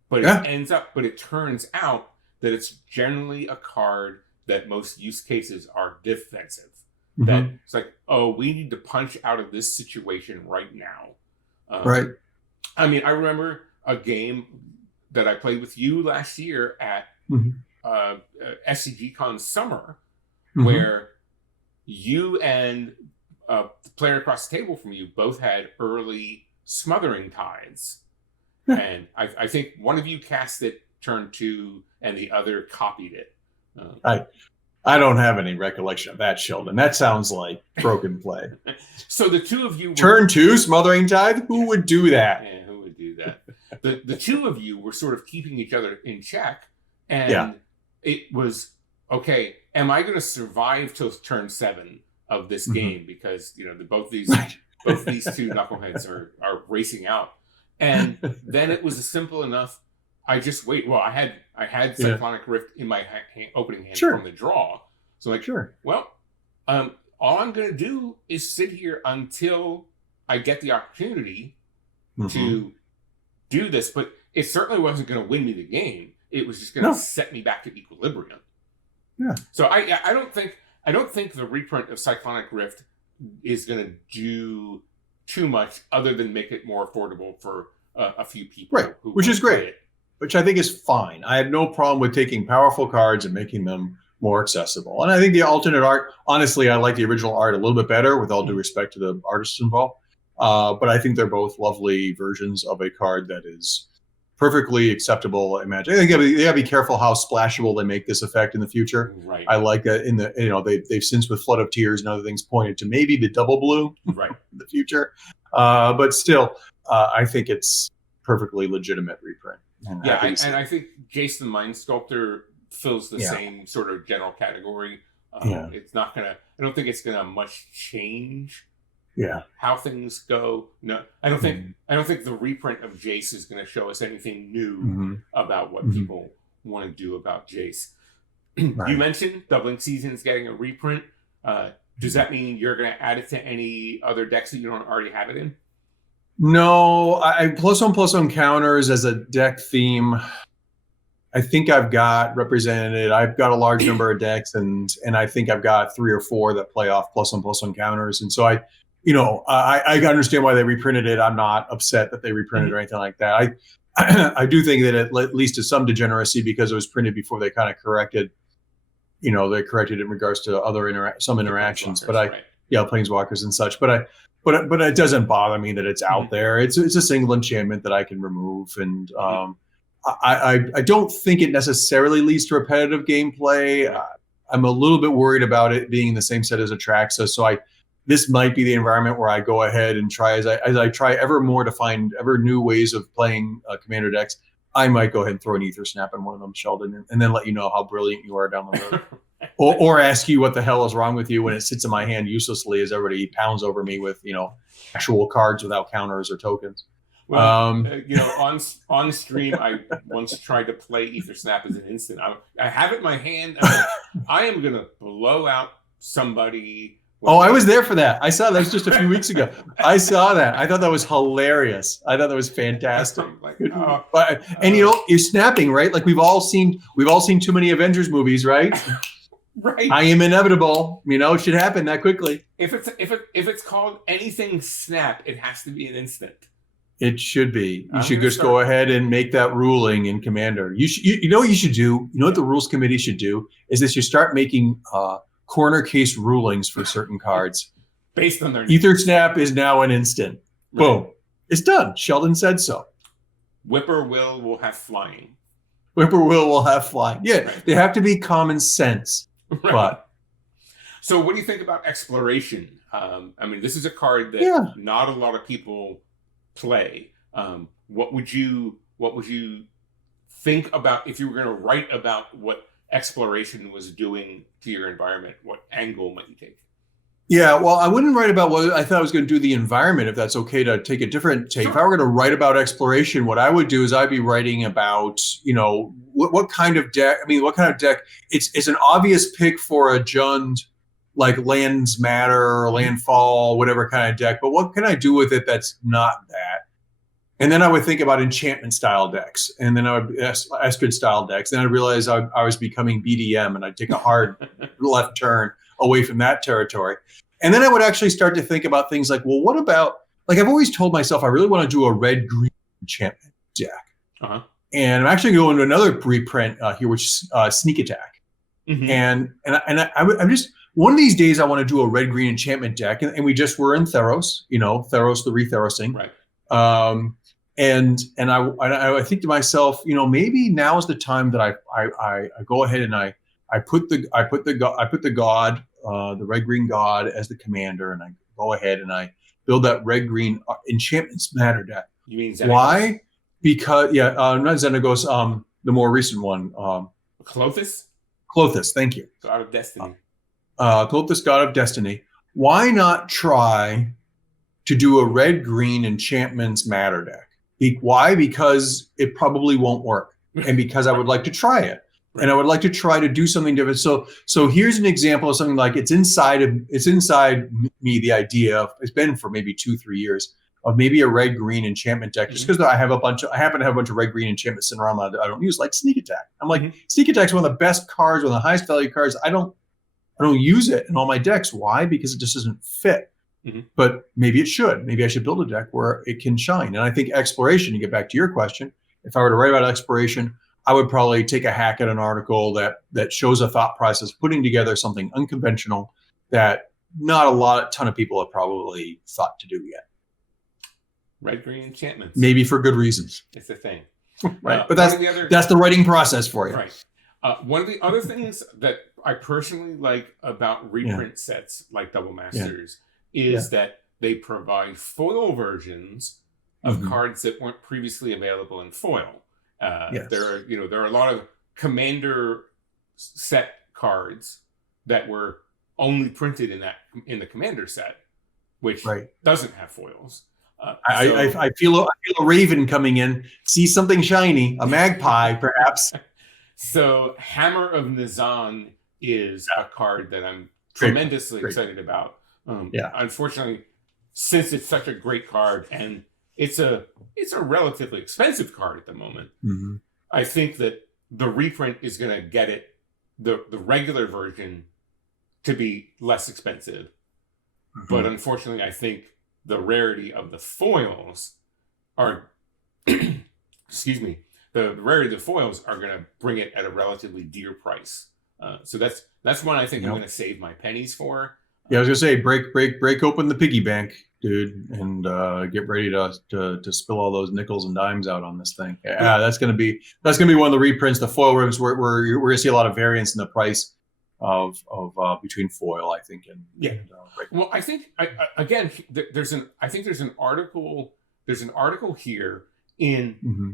but it turns out that it's generally a card that most use cases are defensive. Mm-hmm. That it's like, oh, we need to punch out of this situation right now. Right. I mean, I remember a game that I played with you last year at SCGCon Summer, where you and the player across the table from you both had early Smothering Tides. And I think one of you cast it turn 2 and the other copied it. I don't have any recollection of that, Sheldon. That sounds like broken play. So the two of you turn 2 Smothering Tide? Who would do that? Yeah, who would do that? The two of you were sort of keeping each other in check, and it was okay. Am I going to survive till turn 7 of this game? Because both these two knuckleheads are racing out, and then it was a simple enough. I just wait. Well, I had Cyclonic Rift in my opening hand from the draw. So well, all I'm going to do is sit here until I get the opportunity to do this. But it certainly wasn't going to win me the game. It was just going to set me back to equilibrium. Yeah. So I don't think the reprint of Cyclonic Rift is going to do too much other than make it more affordable for a few people. Right, which is great. Which I think is fine. I have no problem with taking powerful cards and making them more accessible. And I think the alternate art, honestly, I like the original art a little bit better, with all due respect to the artists involved. But I think they're both lovely versions of a card that is perfectly acceptable. Imagine they gotta be careful how splashable they make this effect in the future. Right. I like that in the they've since with Flood of Tears and other things pointed to maybe the double blue in the future. But still, I think it's perfectly legitimate reprint. And I think Jace the Mind Sculptor fills the same sort of general category. It's not gonna. I don't think it's gonna much change. How things go. No, I don't think. I don't think the reprint of Jace is going to show us anything new about what people want to do about Jace. You mentioned Doubling Seasons getting a reprint. Does that mean you're going to add it to any other decks that you don't already have it in? No, I +1/+1 counters as a deck theme. I think I've got represented. I've got a large number of decks, and I think I've got 3 or 4 that play off +1/+1 counters. And so I understand why they reprinted it. I'm not upset that they reprinted or anything like that. I do think that it leads to some degeneracy because it was printed before they kind of corrected. They corrected it in regards to other some interactions, Planeswalkers and such. But it doesn't bother me that it's out there. It's a single enchantment that I can remove, and I don't think it necessarily leads to repetitive gameplay. I'm a little bit worried about it being in the same set as Atraxa, so this might be the environment where I go ahead and try as I try ever more to find ever new ways of playing commander decks. I might go ahead and throw an Ether Snap in one of them, Sheldon, and then let you know how brilliant you are down the road. Or ask you what the hell is wrong with you when it sits in my hand uselessly as everybody pounds over me with, actual cards without counters or tokens. Well, on stream, I once tried to play Ether Snap as an instant. I have it in my hand. I am going to blow out somebody. Oh, I was there for that. I saw that was just a few weeks ago. I saw that. I thought that was hilarious. I thought that was fantastic. You're snapping, right? Like we've all seen too many Avengers movies, right? Right. I am inevitable. It should happen that quickly. If it's called anything snap, it has to be an instant. It should be. You should just go ahead and make that ruling in Commander. You know what you should do? You know what the rules committee should do? Is this you start making corner case rulings for certain cards. Based on their Ether Snap is now an instant. Right. Boom. It's done. Sheldon said so. Whippoorwill will have flying. Whippoorwill will have flying. Yeah, They have to be common sense. Right. So what do you think about exploration? I mean, this is a card that Yeah. not a lot of people play. What would you think about if you were going to write about what exploration was doing to your environment? What angle might you take? Yeah, well, I wouldn't write about what I thought I was going to do the environment, if that's okay to take a different take. Sure. If I were going to write about exploration, what I would do is I'd be writing about, what kind of deck. I mean, what kind of deck? It's an obvious pick for a Jund, like Lands Matter or Landfall, whatever kind of deck. But what can I do with it that's not that? And then I would think about enchantment style decks, and then I would Estrid style decks. Then I realized I was becoming BDM, and I'd take a hard left turn away from that territory. And then I would actually start to think about things like, well, what about, like, I've always told myself I really want to do a red-green enchantment deck. Uh-huh. And I'm actually going to another reprint here, which is Sneak Attack. Mm-hmm. And I'm just, one of these days I want to do a red-green enchantment deck. And we just were in Theros, Theros, the re-Therosing. Right. And I think to myself, maybe now is the time that I go ahead and I put the god, the red green god, as the commander, and I go ahead and I build that red green enchantments matter deck. You mean Xenagos? Why? Because not Xenagos, the more recent one, Klothys? Klothys. Thank you. God of Destiny. Klothys, god of destiny. Why not try to do a red green enchantments matter deck? Why? Because it probably won't work, and because I would like to try it. And I would like to try to do something different. So here's an example of something like it's inside me. The idea of, it's been for maybe 2-3 years, of maybe a red green enchantment deck, just because I happen to have a bunch of red green enchantments sitting around that I don't use, like Sneak Attack. I'm like, Sneak Attack is one of the best cards, one of the highest value cards. I don't use it in all my decks. Why? Because it just doesn't fit. But maybe it should. Maybe I should build a deck where it can shine. And I think exploration, to get back to your question, if I were to write about exploration, I would probably take a hack at an article that shows a thought process, putting together something unconventional that not a ton of people have probably thought to do yet. Red green enchantments. Maybe for good reasons. It's a thing. Right. But that's the writing process for you. Right. One of the other things that I personally like about reprint sets like Double Masters is that they provide foil versions of cards that weren't previously available in foil. There are a lot of commander set cards that were only printed in the commander set, which doesn't have foils. I feel a raven coming in, see something shiny, a magpie perhaps. So Hammer of Nizan is a card that I'm tremendously excited about. Unfortunately, since it's such a great card and it's a relatively expensive card at the moment, I think that the reprint is going to get it, the regular version, to be less expensive. But unfortunately, I think the rarity of the foils are, excuse me, the rarity of the foils are going to bring it at a relatively dear price. So that's one I think I'm going to save my pennies for. Yeah, I was gonna say break open the piggy bank, dude, and get ready to spill all those nickels and dimes out on this thing. Yeah, that's gonna be one of the reprints. The foil rims, we're gonna see a lot of variance in the price of between foil, I think, and Well, I think there's an article here in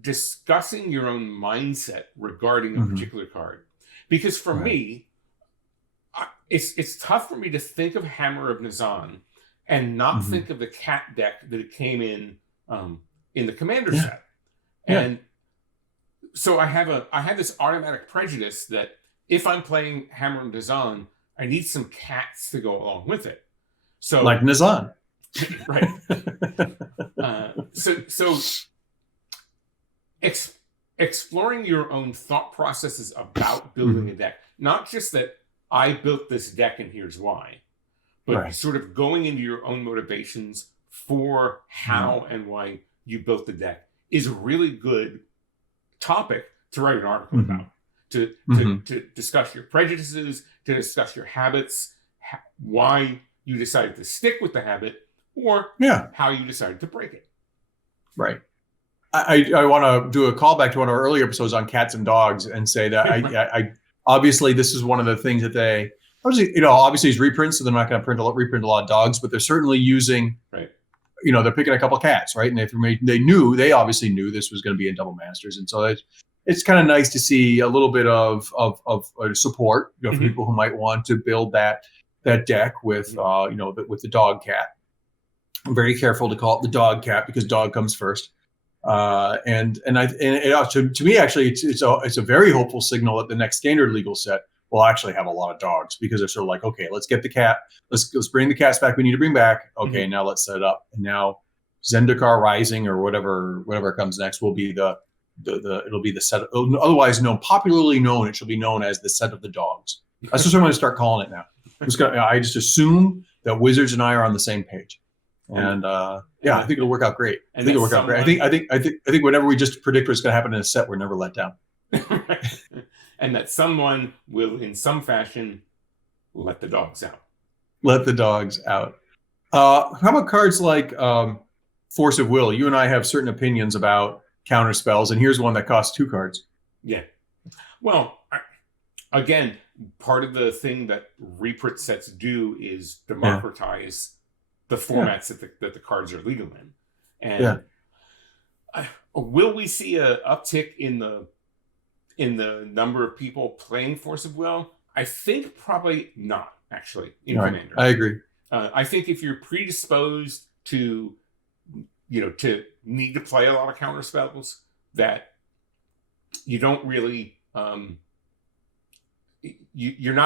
discussing your own mindset regarding a particular card, because for me, it's tough for me to think of Hammer of Nizan and not think of the cat deck that it came in the commander set. And so I have this automatic prejudice that if I'm playing Hammer of Nizan, I need some cats to go along with it. So like Nizan. Right. So exploring your own thought processes about building a deck, not just that I built this deck and here's why, but sort of going into your own motivations for how and why you built the deck is a really good topic to write an article about, to discuss your prejudices, to discuss your habits, why you decided to stick with the habit, or how you decided to break it. Right. I want to do a callback to one of our earlier episodes on cats and dogs and say that I obviously this is one of the things that obviously it's reprints, so they're not going to reprint a lot of dogs, but they're certainly using, Right. They're picking a couple of cats, right? And they obviously knew this was going to be in Double Masters, and so it's kind of nice to see a little bit of support, for people who might want to build that deck with with the dog cat. I'm very careful to call it the dog cat because dog comes first. To me, actually, it's a very hopeful signal that the next standard legal set will actually have a lot of dogs, because they're sort of like, okay, let's get the cat, let's bring the cats back we need to bring back. Okay, now let's set it up. And now Zendikar Rising or whatever comes next will be it'll be the set. Otherwise popularly known, it shall be known as the set of the dogs. That's just what I'm going to start calling it now. I just assume that Wizards and I are on the same page. And I think it'll work out great. I think it'll work out great. I think whenever we just predict what's going to happen in a set, we're never let down. And that someone will, in some fashion, let the dogs out. Let the dogs out. How about cards like Force of Will? You and I have certain opinions about counter spells, and here's one that costs 2 cards. Yeah. Well, again, part of the thing that reprint sets do is democratize the formats that the cards are legal in. And will we see an uptick in the number of people playing Force of Will? I think probably not, actually, in Commander. I agree. I think if you're predisposed to need to play a lot of counter spells, that you don't really you're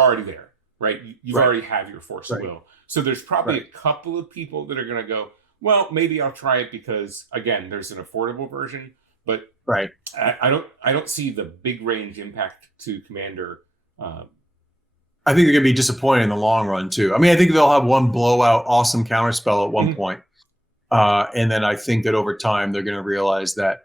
already there, right? You've already have your Force of Will. So there's probably a couple of people that are going to go, well, maybe I'll try it because, again, there's an affordable version. But I don't see the big range impact to Commander. I think they're going to be disappointed in the long run too. I mean, I think they'll have one blowout awesome counterspell at one point, and then I think that over time they're going to realize that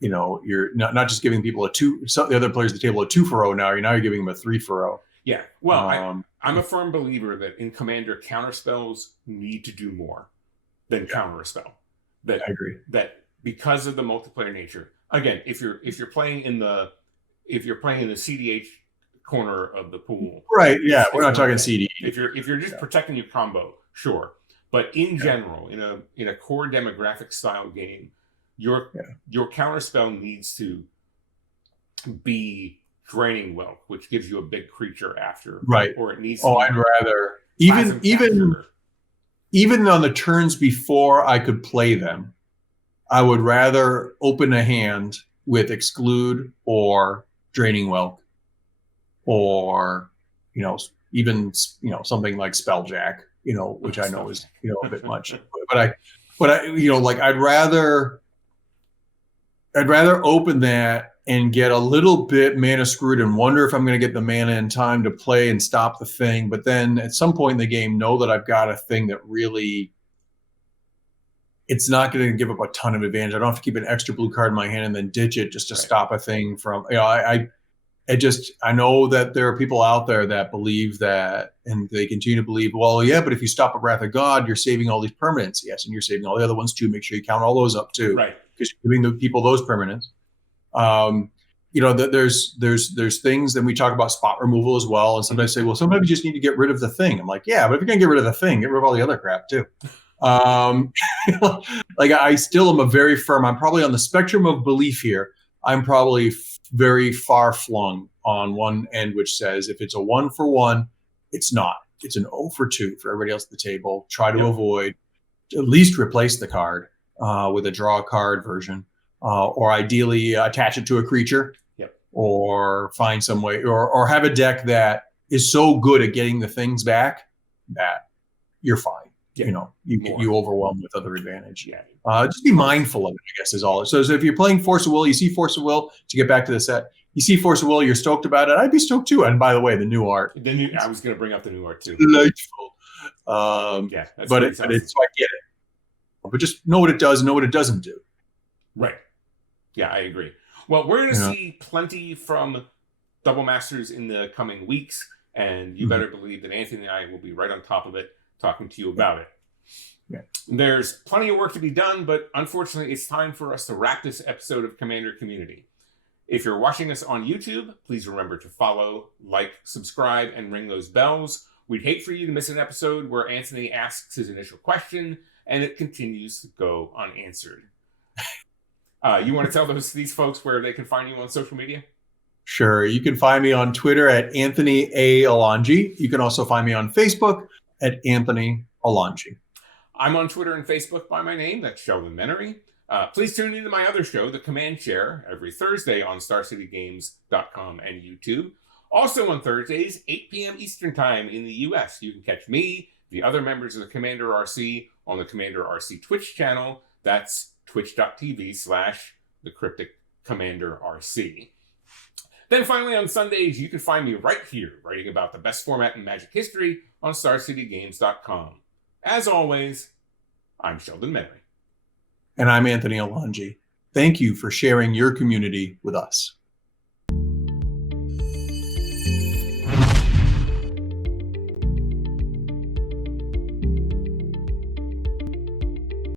you're not just giving people the other players at the table a 2-for-0 now. You're giving them a 3-for-0. Yeah. Well, I'm a firm believer that in Commander, counterspells need to do more than counter a spell. I agree. That because of the multiplayer nature. Again, if you're playing in the CDH corner of the pool, right? Yeah, we're not talking CD. If you're just protecting your combo, sure. But in general, in a core demographic style game, your counterspell needs to be draining Welk, which gives you a big creature after, right? Or it needs. I'd rather even on the turns before I could play them, I would rather open a hand with Exclude or Draining Welk, or even something like Spelljack, which I know is a bit much, but I'd rather open that and get a little bit mana screwed and wonder if I'm going to get the mana in time to play and stop the thing. But then at some point in the game, know that I've got a thing that really, it's not going to give up a ton of advantage. I don't have to keep an extra blue card in my hand and then ditch it just to stop a thing from, I know that there are people out there that believe that, and they continue to believe, well, yeah, but if you stop a Wrath of God, you're saving all these permanents. Yes, and you're saving all the other ones too. Make sure you count all those up too. Right. Because you're giving the people those permanents. There's things, and we talk about spot removal as well. And sometimes say, well, sometimes you just need to get rid of the thing. I'm like, yeah, but if you're going to get rid of the thing, get rid of all the other crap too. I still am a very firm, I'm probably on the spectrum of belief here. I'm probably very far flung on one end, which says if it's a 1-for-1, it's not. It's an 0-for-2 for everybody else at the table. Try to avoid, at least replace the card with a draw a card version, or ideally attach it to a creature, or find some way, or have a deck that is so good at getting the things back that you're fine. You overwhelm with other advantage. Just be mindful of it, I guess, is all. So if you're playing Force of Will, you see Force of Will, to get back to the set, you see Force of Will, you're stoked about it. I'd be stoked too. And by the way, the new art. I was going to bring up the new art too. Delightful. But it's so I get it. But just know what it does and know what it doesn't do. Right. Yeah, I agree. Well, we're going to see plenty from Double Masters in the coming weeks, and you better believe that Anthony and I will be right on top of it, talking to you about it. There's plenty of work to be done, but unfortunately, it's time for us to wrap this episode of Commander Community. If you're watching us on YouTube, please remember to follow, like, subscribe, and ring those bells. We'd hate for you to miss an episode where Anthony asks his initial question and it continues to go unanswered. You want to tell these folks where they can find you on social media? Sure. You can find me on Twitter at Anthony A. Alonji. You can also find me on Facebook at Anthony Alonji. I'm on Twitter and Facebook by my name. That's Sheldon Menery. Please tune into my other show, The Command Share, every Thursday on StarCityGames.com and YouTube. Also on Thursdays, 8 p.m. Eastern Time in the U.S. You can catch me, the other members of the Commander RC, on the Commander RC Twitch channel. That's twitch.tv/The Cryptic Commander RC. Then finally on Sundays, you can find me right here, writing about the best format in Magic history on StarCityGames.com. As always, I'm Sheldon Menery. And I'm Anthony Alonji. Thank you for sharing your community with us.